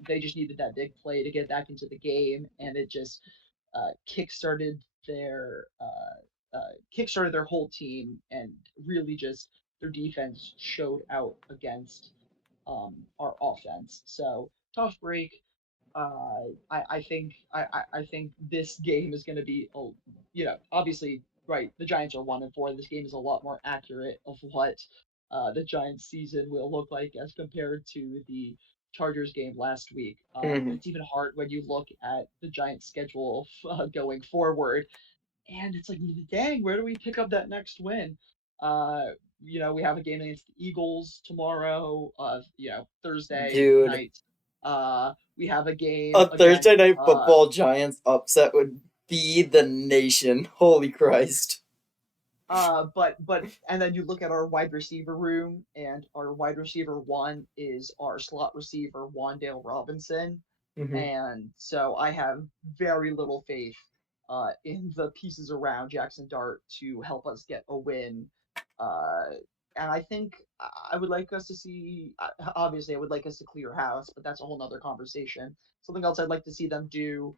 They just needed that big play to get back into the game, and it just kickstarted their kickstarted their whole team, and really just their defense showed out against our offense. So tough break. I think this game is going to be, obviously, right. The Giants are 1-4. This game is a lot more accurate of what the Giants' season will look like as compared to the Chargers game last week. Mhm. It's even hard when you look at the Giants' schedule going forward, and it's like, dang, where do we pick up that next win? Uh, we have a game against the Eagles tomorrow. Thursday Dude, night. We have a game a against. Thursday night football Giants upset would feed the nation. Holy Christ. But and then you look at our wide receiver room, and our wide receiver one is our slot receiver Wandale Robinson, Hmm. and so I have very little faith in the pieces around Jackson Dart to help us get a win. Uh, and I think I would like us to see. Obviously, I would like us to clear house, but that's a whole nother conversation. Something else I'd like to see them do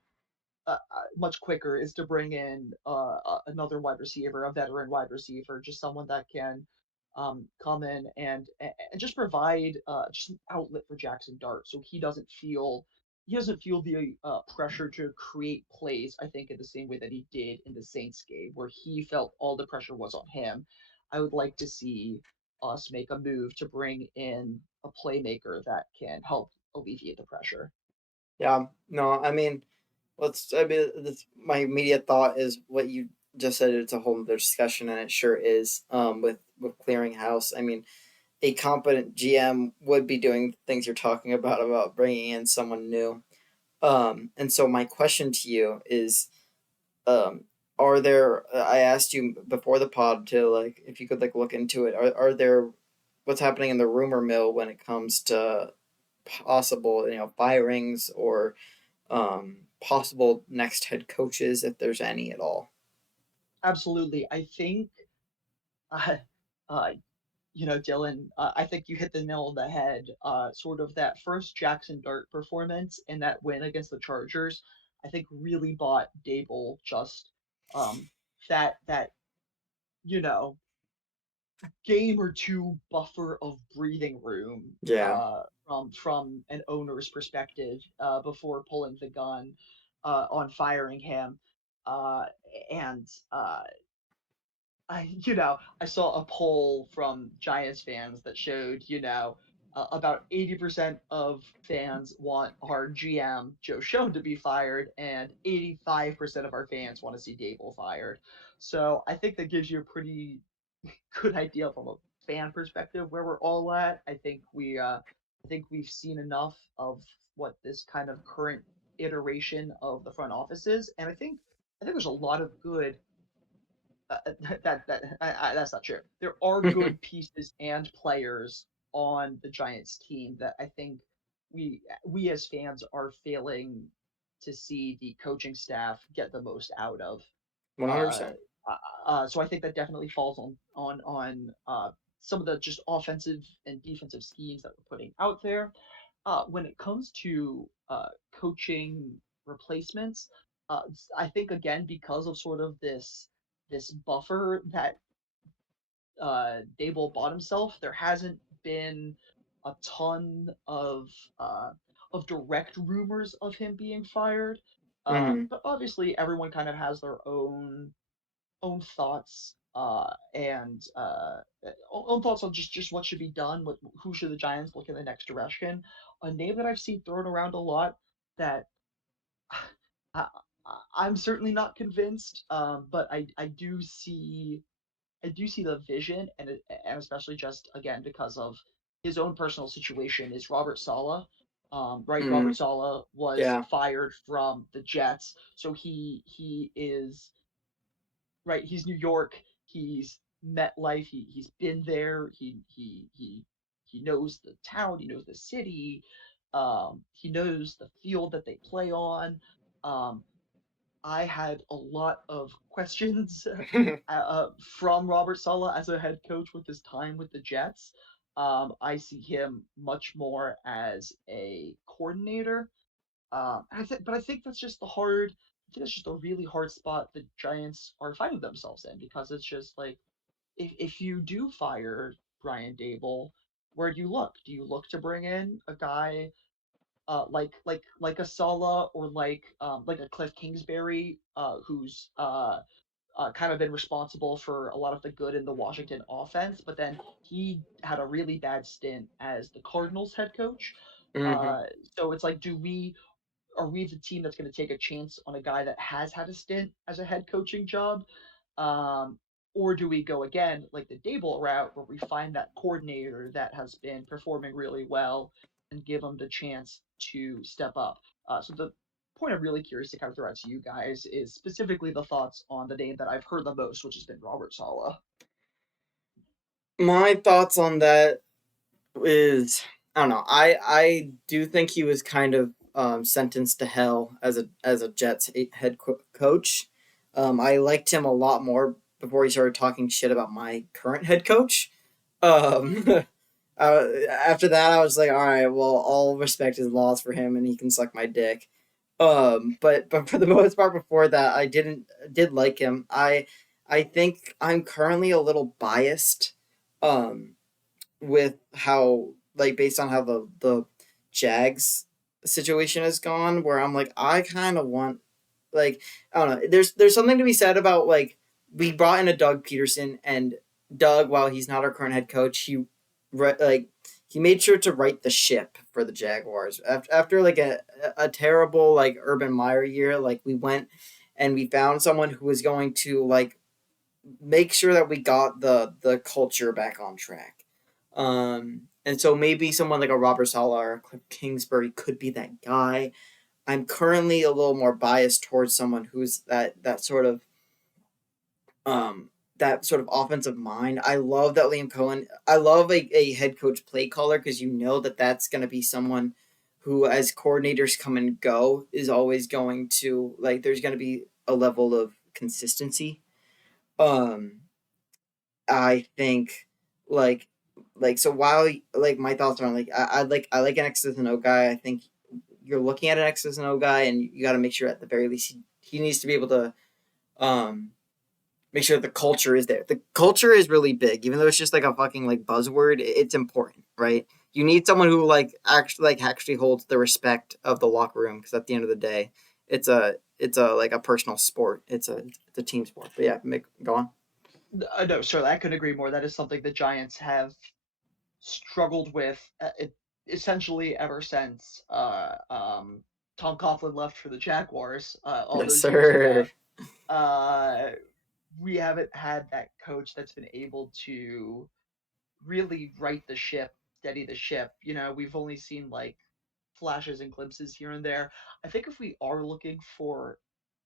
much quicker is to bring in another wide receiver, a veteran wide receiver, just someone that can come in and just provide just an outlet for Jackson Dart, so he doesn't feel the pressure to create plays. I think in the same way that he did in the Saints game, where he felt all the pressure was on him. I would like to see us make a move to bring in a playmaker that can help alleviate the pressure. Yeah, no, I mean, my immediate thought is what you just said. It's a whole other discussion, and it sure is. With clearing house, I mean, a competent GM would be doing things you're talking about bringing in someone new. And so my question to you is, um, are there? I asked you before the pod to like if you could like look into it. Are there what's happening in the rumor mill when it comes to possible firings or possible next head coaches if there's any at all? Absolutely. I think uh, uh, Dylan, I think you hit the nail on the head. Sort of that first Jackson Dart performance and that win against the Chargers, I think really bought Dable just um, that you know game or two buffer of breathing room Yeah. from an owner's perspective before pulling the gun on firing him. Uh, and I saw a poll from Giants fans that showed, about 80% of fans want our GM Joe Schoen to be fired, and 85% of our fans want to see Dable fired. So I think that gives you a pretty good idea from a fan perspective where we're all at. I think we've seen enough of what this kind of current iteration of the front office is, and I think there's a lot of good that's not true. There are good pieces and players on the Giants team that I think we as fans are failing to see the coaching staff get the most out of. Uh, 100%. so I think that definitely falls on some of the just offensive and defensive schemes that we're putting out there. When it comes to coaching replacements, I think again because of sort of this buffer that Dable bought himself, there hasn't been a ton uh, of direct rumors of him being fired. Hmm. But obviously, everyone kind of has their own thoughts and own thoughts on just what should be done. Who should the Giants look in the next direction? A name that I've seen thrown around a lot that I, I'm certainly not convinced, but I do see the vision, and especially just again because of his own personal situation is Robert Sala. Right, Hmm. Robert Sala was Yeah. fired from the Jets, so he is right. He's New York. He's met life. He's been there. He knows the town. He knows the city. He knows the field that they play on. Um, I had a lot of questions from Robert Sala as a head coach with his time with the Jets. I see him much more as a coordinator. But I think that's just the hard. I think that's just a really hard spot the Giants are finding themselves in because it's just like if you do fire Brian Dable, where do you look? Do you look to bring in a guy like a Sala or like a Cliff Kingsbury, who's kind of been responsible for a lot of the good in the Washington offense, but then he had a really bad stint as the Cardinals head coach. Hmm. Uh, so it's like, do we are we the team that's going to take a chance on a guy that has had a stint as a head coaching job? Um, or do we go again like the Dable route where we find that coordinator that has been performing really well and give them the chance to step up? So the point I'm really curious to kind of throw out to you guys is specifically the thoughts on the name that I've heard the most, which has been Robert Sala. My thoughts on that is, I don't know. I do think he was kind of sentenced to hell as a Jets coach. I liked him a lot more before he started talking shit about my current head coach. Um, after that, I was like, all right, well, all respect is lost for him, and he can suck my dick. But for the most part, before that, did like him. I think I'm currently a little biased. Um, with how, like, based on how the Jags situation has gone, where I'm like, I kind of want, like, I don't know. There's something to be said about, like, we brought in a Doug Peterson, and Doug, while he's not our current head coach, like he made sure to right the ship for the Jaguars after like a terrible like Urban Meyer year. Like, we went and we found someone who was going to like make sure that we got the culture back on track. And so maybe someone like a Robert Sala or Cliff Kingsbury could be that guy. I'm currently a little more biased towards someone who's that sort of offensive mind. I love that Liam Cohen. I love a head coach play caller because you know that that's going to be someone who, as coordinators come and go, is always going to like. There's going to be a level of consistency. Um, I think like so while like my thoughts are on like I like an X's and O guy. I think you're looking at an X's and O guy, and you got to make sure at the very least he needs to be able to um make sure the culture is there. The culture is really big, even though it's just like a fucking like buzzword. It's important, right? You need someone who actually holds the respect of the locker room, because at the end of the day, it's a like a personal sport. It's a team sport. But yeah, go on. No, sir, I couldn't agree more. That is something the Giants have struggled with essentially ever since Tom Coughlin left for the Jaguars all Yes, those years ago. sir. Uh, we haven't had that coach that's been able to really right the ship, steady the ship. We've only seen like flashes and glimpses here and there. I think if we are looking for,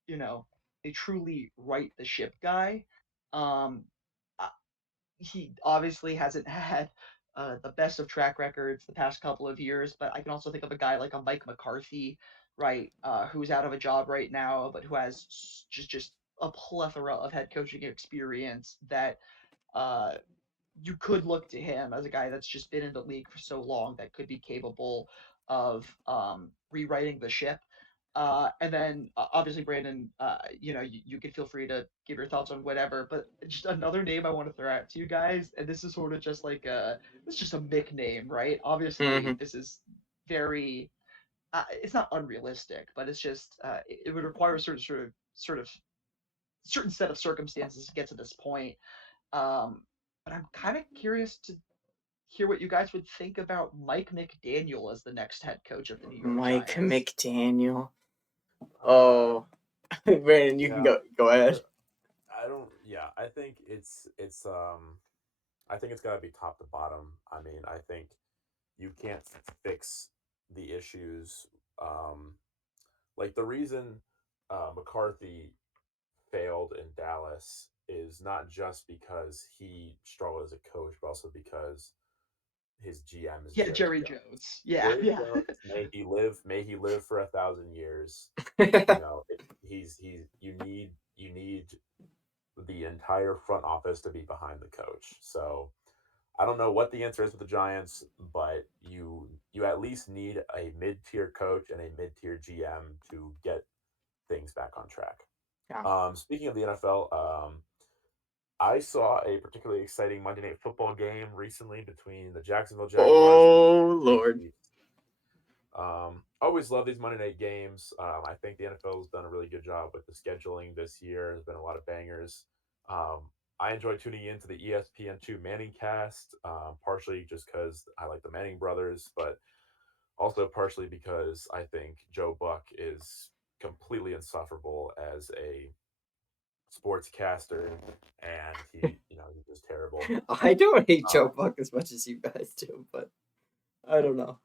you know, a truly right the ship guy, um, he obviously hasn't had the best of track records the past couple of years, but I can also think of a guy like a Mike McCarthy, right, who's out of a job right now, but who has just a plethora of head coaching experience that uh, you could look to him as a guy that's just been in the league for so long that could be capable of rewriting the ship. And then obviously, Brandon, you can feel free to give your thoughts on whatever. But just another name I want to throw out to you guys, and this is sort of just like it's just a Mick name, right? Hmm. Obviously, this is very, it's not unrealistic, but it's just it would require a sort of certain set of circumstances to get to this point. Um, but I'm kind of curious to hear what you guys would think about Mike McDaniel as the next head coach of the New York Mike Giants. McDaniel. Uh, Oh, Brandon, you can yeah, go ahead. I don't. Yeah, I think it's. I think it's got to be top to bottom. I mean, I think you can't fix the issues. Um, like the reason McCarthy failed in Dallas is not just because he struggled as a coach, but also because his GM is Yeah, Jerry Jerry Jones. Jones. Yeah, Jerry yeah. Jones, may he live for 1,000 years. You need the entire front office to be behind the coach. So I don't know what the answer is with the Giants, but you at least need a mid tier coach and a mid tier GM to get things back on track. Yeah. Speaking of the NFL, I saw a particularly exciting Monday Night Football game recently between the Jacksonville Jaguars and Oh the Lord. Chiefs. Always love these Monday night games. I think the NFL has done a really good job with the scheduling this year. There's been a lot of bangers. Um, I enjoy tuning into the ESPN2 Manning cast, partially just because I like the Manning brothers, but also partially because I think Joe Buck is completely insufferable as a sportscaster, and he's just terrible. I don't hate Joe Um, Buck as much as you guys do, but I don't know.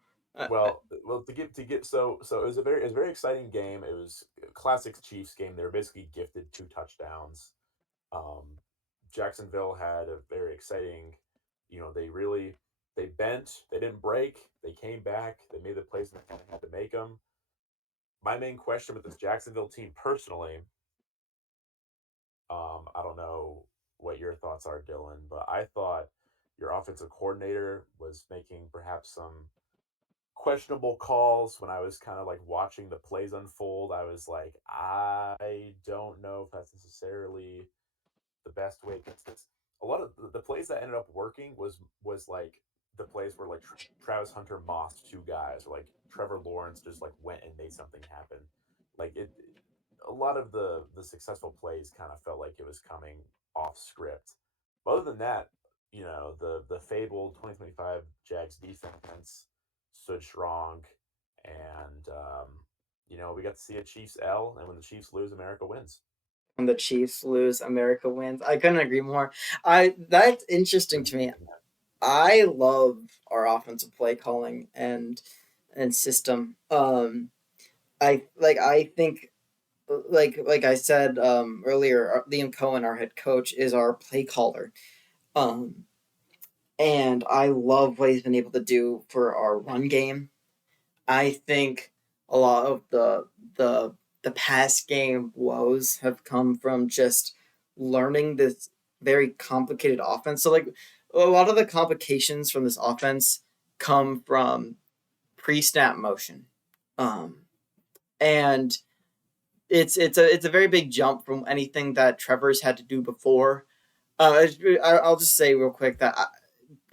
well, to get so it was a very exciting game. It was a classic Chiefs game. They were basically gifted 2 touchdowns. Um, Jacksonville had a very exciting, they bent, they didn't break, they came back, they made the plays that they had to make them. My main question with this Jacksonville team personally, I don't know what your thoughts are, Dylan, but I thought your offensive coordinator was making perhaps some questionable calls when I was kind of like watching the plays unfold. I was like, I don't know if that's necessarily the best way. Because a lot of the plays that ended up working was like the plays where like Travis Hunter mossed 2 guys, or like Trevor Lawrence just like went and made something happen. Like it, a lot of the successful plays kind of felt like it was coming off script. But other than that, the fabled 2025 Jags defense stood strong, and we got to see a Chiefs L, and when the Chiefs lose, America wins. When the Chiefs lose, America wins. I couldn't agree more. That's interesting to me. I love our offensive play calling and system. I think like I said earlier, Liam Cohen, our head coach, is our play caller. Um, and I love what he's been able to do for our run game. I think a lot of the pass game woes have come from just learning this very complicated offense. So like a lot of the complications from this offense come from pre-snap motion. Um, and it's a very big jump from anything that Trevor's had to do before. I'll just say real quick that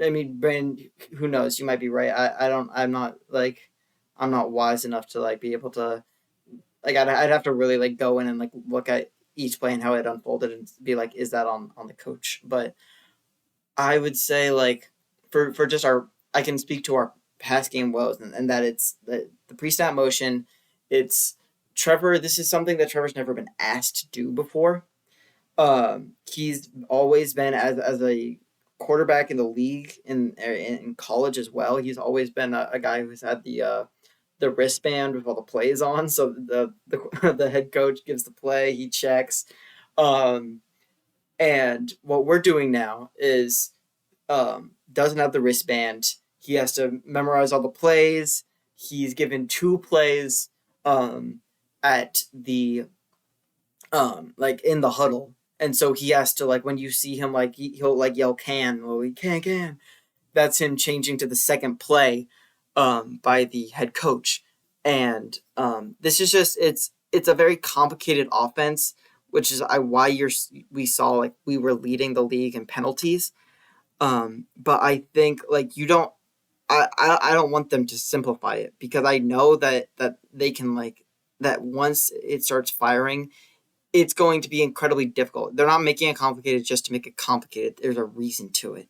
I mean, Brandon, who knows? You might be right. I don't. I'm not wise enough to like be able to like. I'd have to really like go in and like look at each play and how it unfolded and be like, is that on the coach? But I would say like for just our, I can speak to our pass game woes and that it's the pre-snap motion. It's Trevor. This is something that Trevor's never been asked to do before. He's always been as a quarterback in the league in college as well. He's always been a guy who's had the wristband with all the plays on. So the the head coach gives the play, he checks. Um, and what we're doing now is doesn't have the wristband. He has to memorize all the plays. He's given 2 plays um, at the like in the huddle, and so he has to like when you see him like he'll like yell can, oh he can. That's him changing to the second play by the head coach, and this is just it's a very complicated offense, which is why we saw like we were leading the league in penalties. But I think like you don't I don't want them to simplify it because I know that they can like that once it starts firing, it's going to be incredibly difficult. They're not making it complicated just to make it complicated. There's a reason to it.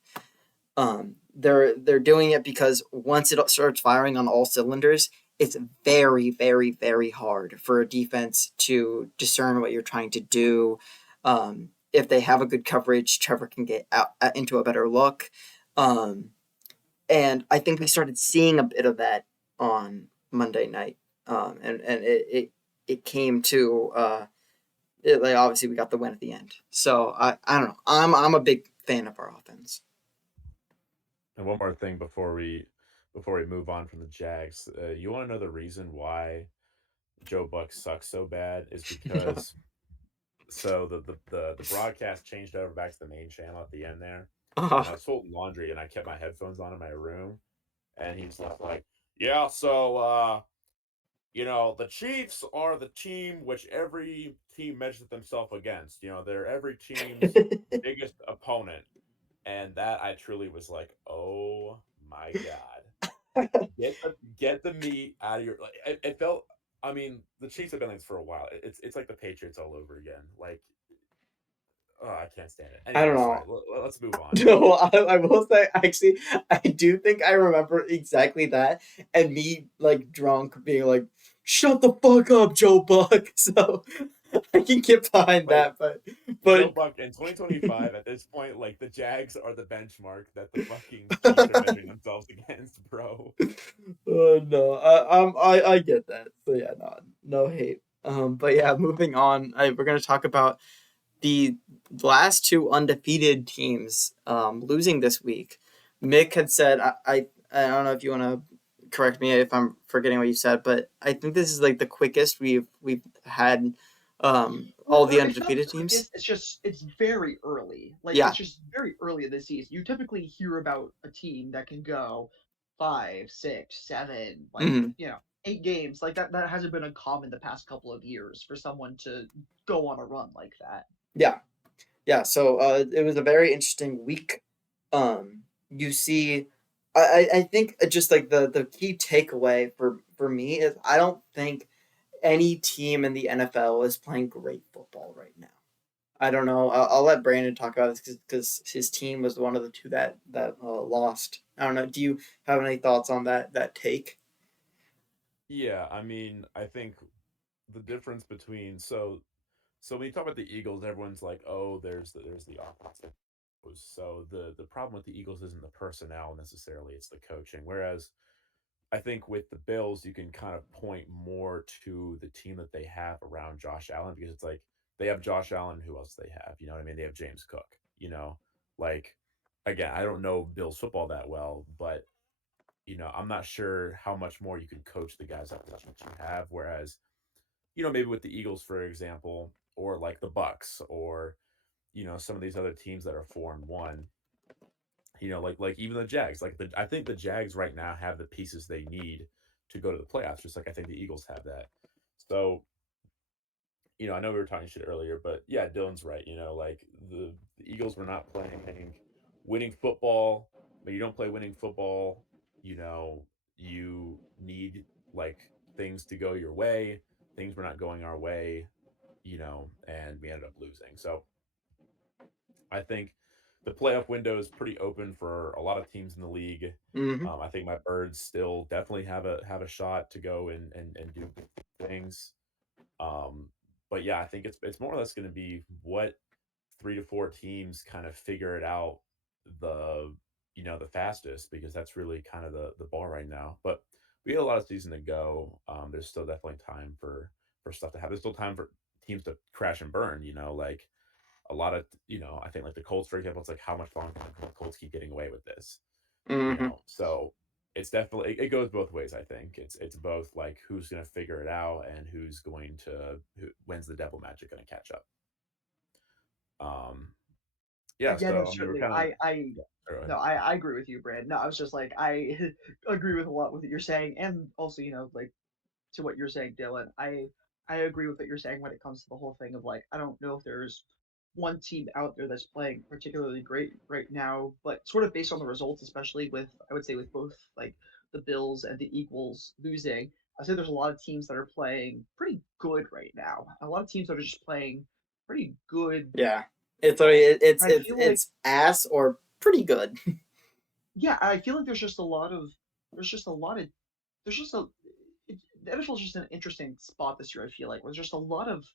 They're doing it because once it starts firing on all cylinders, it's very, very, very hard for a defense to discern what you're trying to do. If they have a good coverage, Trevor can get out into a better look. And I think we started seeing a bit of that on Monday night. And it came to like obviously we got the win at the end. So I don't know. I'm a big fan of our offense. And one more thing before we move on from the Jags, you want to know the reason why Joe Buck sucks so bad is because so the broadcast changed over back to the main channel at the end there, and I was folding laundry and I kept my headphones on in my room, and he's like, yeah, so you know, the Chiefs are the team which every team measures themselves against. You know, they're every team's biggest opponent. And that I truly was like, oh my god, get the meat out of your. Like, it felt. I mean, the Chiefs have been like this for a while. It's like the Patriots all over again. Like, oh, I can't stand it. I don't Anyway, know. sorry. Let's move on. No, I will say actually I do think I remember exactly that and me like drunk being like, shut the fuck up, Joe Buck. So I can get behind Wait, that, but Joe but Buck in 2025 at this point, like the Jags are the benchmark that the fucking Chiefs are measuring themselves against, bro. no, I get that. So yeah, no hate. But yeah, moving on. We're gonna talk about the last 2 undefeated teams losing this week. Mick had said, I don't know if you want to correct me if I'm forgetting what you said, but I think this is like the quickest we've had all the No, it's not undefeated the teams. quickest. It's just it's very early. Like Yeah. it's just very early in the season. You typically hear about a team that can go 5, 6, 7, like Mhm. 8 games. Like that hasn't been uncommon the past couple of years for someone to go on a run like that. Yeah. Yeah. So it was a very interesting week. You see, I think just like the key takeaway for me is I don't think any team in the NFL is playing great football right now. I don't know. I'll let Brandon talk about this because his team was one of the 2 that lost. I don't know. Do you have any thoughts on that take? Yeah, I mean, I think the difference between so when you talk about the Eagles, everyone's like, "Oh, there's the offense." So the problem with the Eagles isn't the personnel necessarily; it's the coaching. Whereas I think with the Bills, you can kind of point more to the team that they have around Josh Allen because it's like they have Josh Allen. Who else do they have? You know what I mean? They have James Cook. You know, like again, I don't know Bills football that well, but I'm not sure how much more you can coach the guys up that you have. Whereas maybe with the Eagles, for example, or like the Bucks, or some of these other teams that are 4-1. Like even the Jags. I think the Jags right now have the pieces they need to go to the playoffs, just like I think the Eagles have that. So I know we were talking shit earlier, but yeah, Dylan's right. Like the Eagles were not playing winning football, but you don't play winning football. You need like things to go your way. Things were not going our way, and we ended up losing. So I think the playoff window is pretty open for a lot of teams in the league. Mm-hmm. I think my Birds still definitely have a shot to go and do good things. Um, but yeah, I think it's more or less going to be what 3 to 4 teams kind of figure it out the the fastest, because that's really kind of the bar right now. But we have a lot of season to go. There's still definitely time for stuff to happen. There's still time for teams to crash and burn. Like a lot of I think like the Colts, for example. It's like, how much longer can the Colts keep getting away with this? Hmm. So it's definitely, it goes both ways. I think it's both like who's going to figure it out and when's the devil magic going to catch up. Yeah, Yeah, no, so we were certainly. kind of, yeah, go No, ahead. I agree with you, Brand. No, I was just like, I agree with a lot with what you're saying, and also, like to what you're saying, Dylan. I agree with what you're saying when it comes to the whole thing of like, I don't know if there's one team out there that's playing particularly great right now, but sort of based on the results, especially with, I would say, with both like the Bills and the Eagles losing, I say there's a lot of teams that are playing pretty good right now. A lot of teams that are just playing pretty good Yeah, it's ball. it's And I it's feel like, it's ass or pretty good. yeah, I feel like there's just a lot of, there's just a, the NFL is just an interesting spot this year. I feel like there's just a lot of,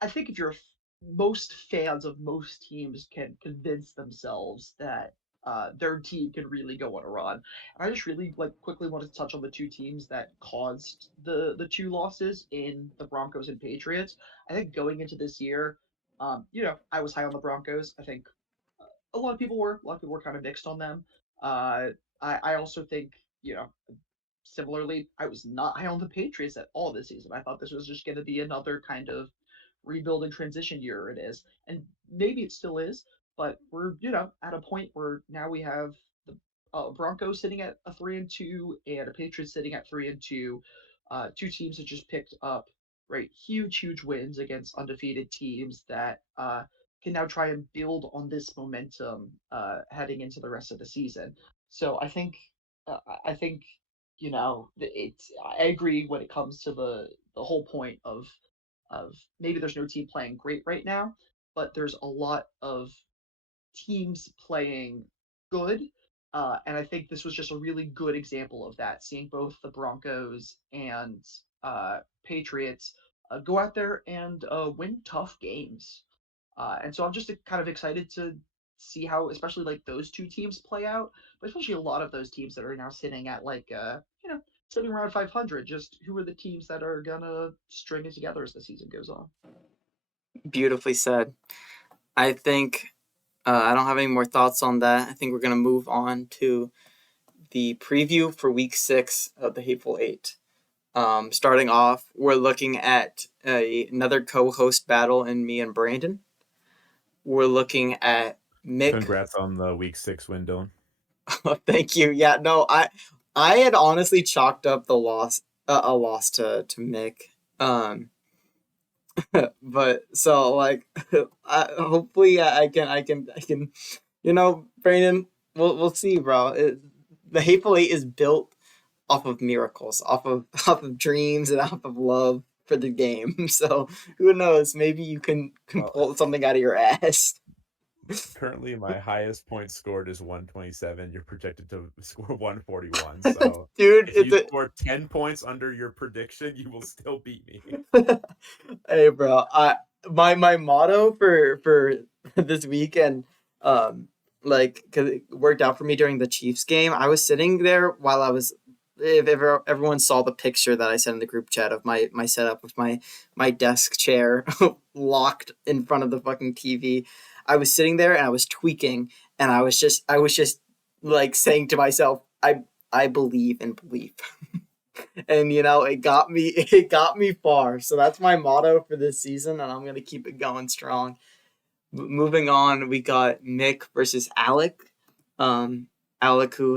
I think if you're most fans of most teams can convince themselves that their team can really go on a run. And I just really like quickly wanted to touch on the two teams that caused the two losses in the Broncos and Patriots. I think going into this year, I was high on the Broncos. I think a lot of people were. A lot of people were kind of mixed on them. Uh, I also think, you know, similarly, I was not high on the Patriots at all this season. I thought this was just going to be another kind of rebuilding transition year. It is, and maybe it still is, but we're at a point where now we have the Broncos sitting at a 3-2 and a Patriots sitting at 3-2. Two teams that just picked up huge wins against undefeated teams that can now try and build on this momentum heading into the rest of the season. So I think it's, I agree when it comes to the whole point of maybe there's no team playing great right now, but there's a lot of teams playing good. And I think this was just a really good example of that, seeing both the Broncos and Patriots go out there and win tough games. And so I'm just kind of excited to see how, especially like those two teams play out, but especially a lot of those teams that are now sitting at sitting around 500. Just who are the teams that are gonna string it together as the season goes on? Beautifully said. I think I don't have any more thoughts on that. I think we're gonna move on to the preview for Week 6 of the Hateful Eight. Starting off, we're looking at another co-host battle in me and Brandon. We're looking at Mick. Congrats on the week 6 win, Dylan. Thank you. Yeah, no, I had honestly chalked up the loss a loss to Mick. But so like, hopefully I can, Brandon. We'll see, bro. The Hateful Eight is built off of miracles, off of dreams, and off of love for the game. So who knows? Maybe you can Well, pull something out of your ass. currently my highest point scored is 127. You're projected to score 141. So Dude, if you score 10 points under your prediction, you will still beat me. Hey, bro. My motto for this weekend, like, because it worked out for me during the Chiefs game. I was sitting there while I was. If ever everyone saw the picture that I sent in the group chat of my setup with my desk chair locked in front of the fucking TV, I was sitting there and I was tweaking, and I was just like saying to myself, I believe in belief. And it got me far. So that's my motto for this season, and I'm gonna keep it going strong. Moving on, we got Mick versus Alec. Alec, who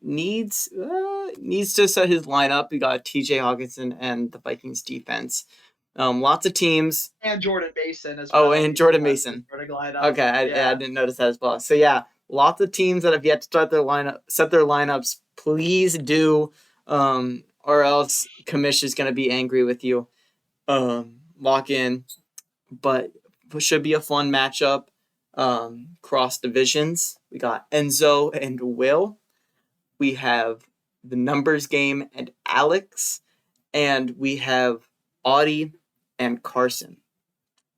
needs to set his lineup. We got T.J. Hawkinson and the Vikings defense. Lots of teams. And Jordan Mason as Oh, well. and He's Jordan got Mason. starting lineup. Okay, I Yeah. didn't notice that as well. So yeah, lots of teams that have yet to set their lineups. Please do, or else Kamish is gonna be angry with you. Lock in, but it should be a fun matchup. Cross divisions, we got Enzo and Will. We have the numbers game and Alex, and we have Audie and Carson.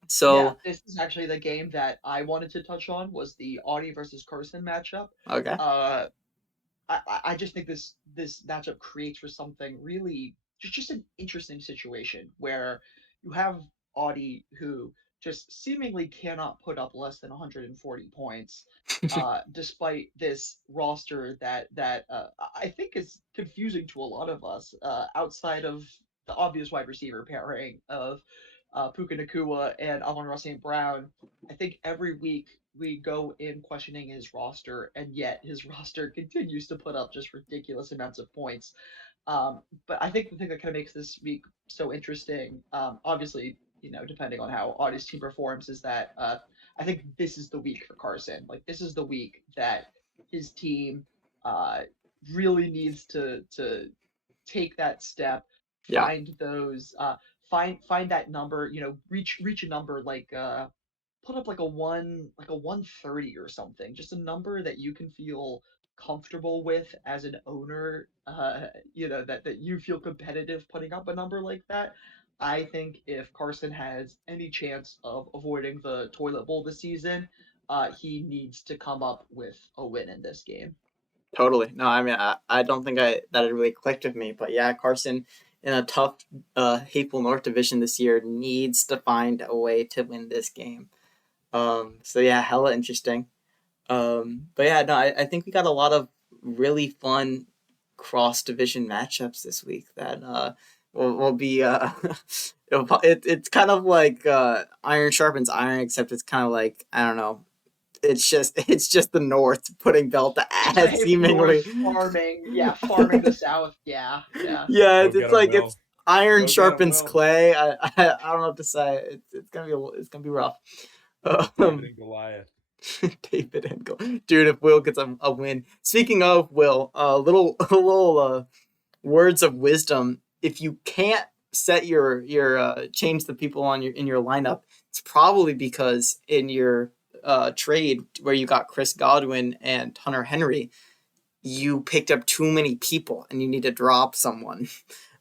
So this is actually the game that I wanted to touch on was the Audi versus Carson matchup. okay, Uh, I just think this matchup creates for something really just an interesting situation where you have Audi who just seemingly cannot put up less than 140 points, despite this roster that I think is confusing to a lot of us. Outside of the obvious wide receiver pairing of Puka Nakua and Amon-Ra St. Brown, I think every week we go in questioning his roster, and yet his roster continues to put up just ridiculous amounts of points. But I think the thing that kind of makes this week so interesting, obviously, depending on how Audie's team performs, is that I think this is the week for Carson. Like this is the week that his team uh, really needs to take that step, yeah, find those, find that number, reach a number like put up like a 130 or something, just a number that you can feel comfortable with as an owner, that you feel competitive putting up a number like that. I think if Carson has any chance of avoiding the toilet bowl this season, he needs to come up with a win in this game. totally. No, I mean, I don't think that it really clicked with me, but yeah, Carson in a tough Hateful North division this year needs to find a way to win this game. So yeah, hella interesting. But yeah, no, I think we got a lot of really fun cross division matchups this week that will be it's kind of like iron sharpens iron, except it's kind of like, I don't know, it's just the North putting belt to It's ass the North seemingly. farming, yeah, farming the South, yeah, yeah. Yeah, Go it's get him, like it's Will. iron Go get him, sharpens Will. clay. I don't know what to say. It's gonna be rough. David and Goliath. David Engel. Dude, if Will gets a win. Speaking of Will, little words of wisdom. If you can't set your change the people on your in your lineup, it's probably because in your trade where you got Chris Godwin and Hunter Henry, you picked up too many people and you need to drop someone.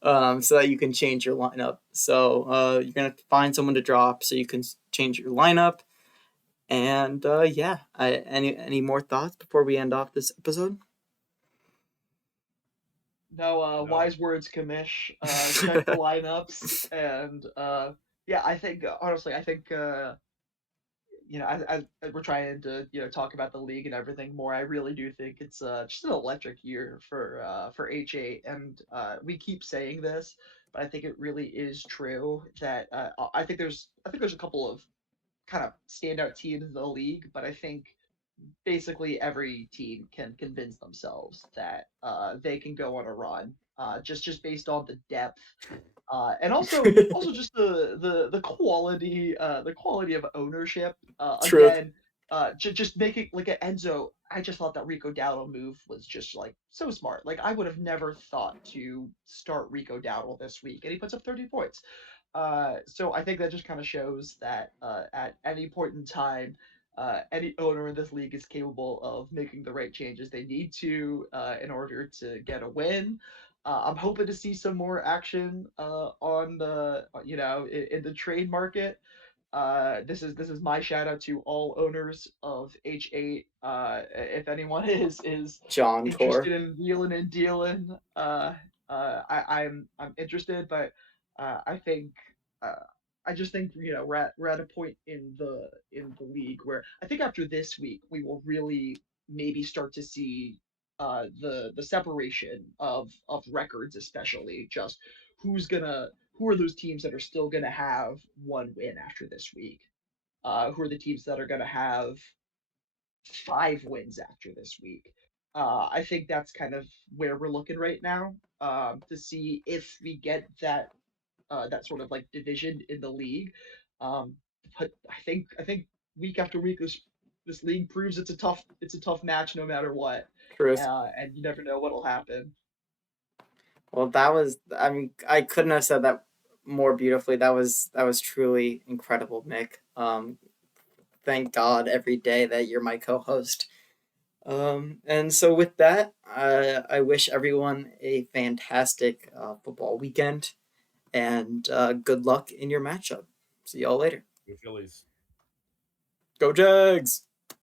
So that you can change your lineup. So you're gonna find someone to drop so you can change your lineup. And yeah, any more thoughts before we end off this episode? No, No. wise words, Kamish. Check the lineups, and yeah, I think honestly, I think as we're trying to talk about the league and everything more, I really do think it's just an electric year for H8, and we keep saying this, but I think it really is true that I think there's a couple of kind of standout teams in the league, but I think basically every team can convince themselves that they can go on a run, just based on the depth, and also just the quality of ownership. Truth. Again, just making like an Enzo. I just thought that Rico Dowdle move was just like so smart. Like I would have never thought to start Rico Dowdle this week, and he puts up 30 points. So I think that just kind of shows that at any point in time, any owner in this league is capable of making the right changes they need to in order to get a win. I'm hoping to see some more action on the in the trade market. This is my shout out to all owners of H8. If anyone is John interested Core. in wheeling and dealing, I'm interested, but I think uh, I just think we're at a point in the league where I think after this week we will really maybe start to see the separation of records, especially just who are those teams that are still gonna have one win after this week? Who are the teams that are gonna have 5 wins after this week? I think that's kind of where we're looking right now, to see if we get that sort of like division in the league. Um, but I think week after week this league proves it's a tough match no matter what, Truth. and you never know what'll happen. Well, I mean, I couldn't have said that more beautifully. That was truly incredible, Mick. Thank God every day that you're my co-host. And so with that, I wish everyone a fantastic football weekend and good luck in your matchup. See y'all later. Go Phillies. Go Jags!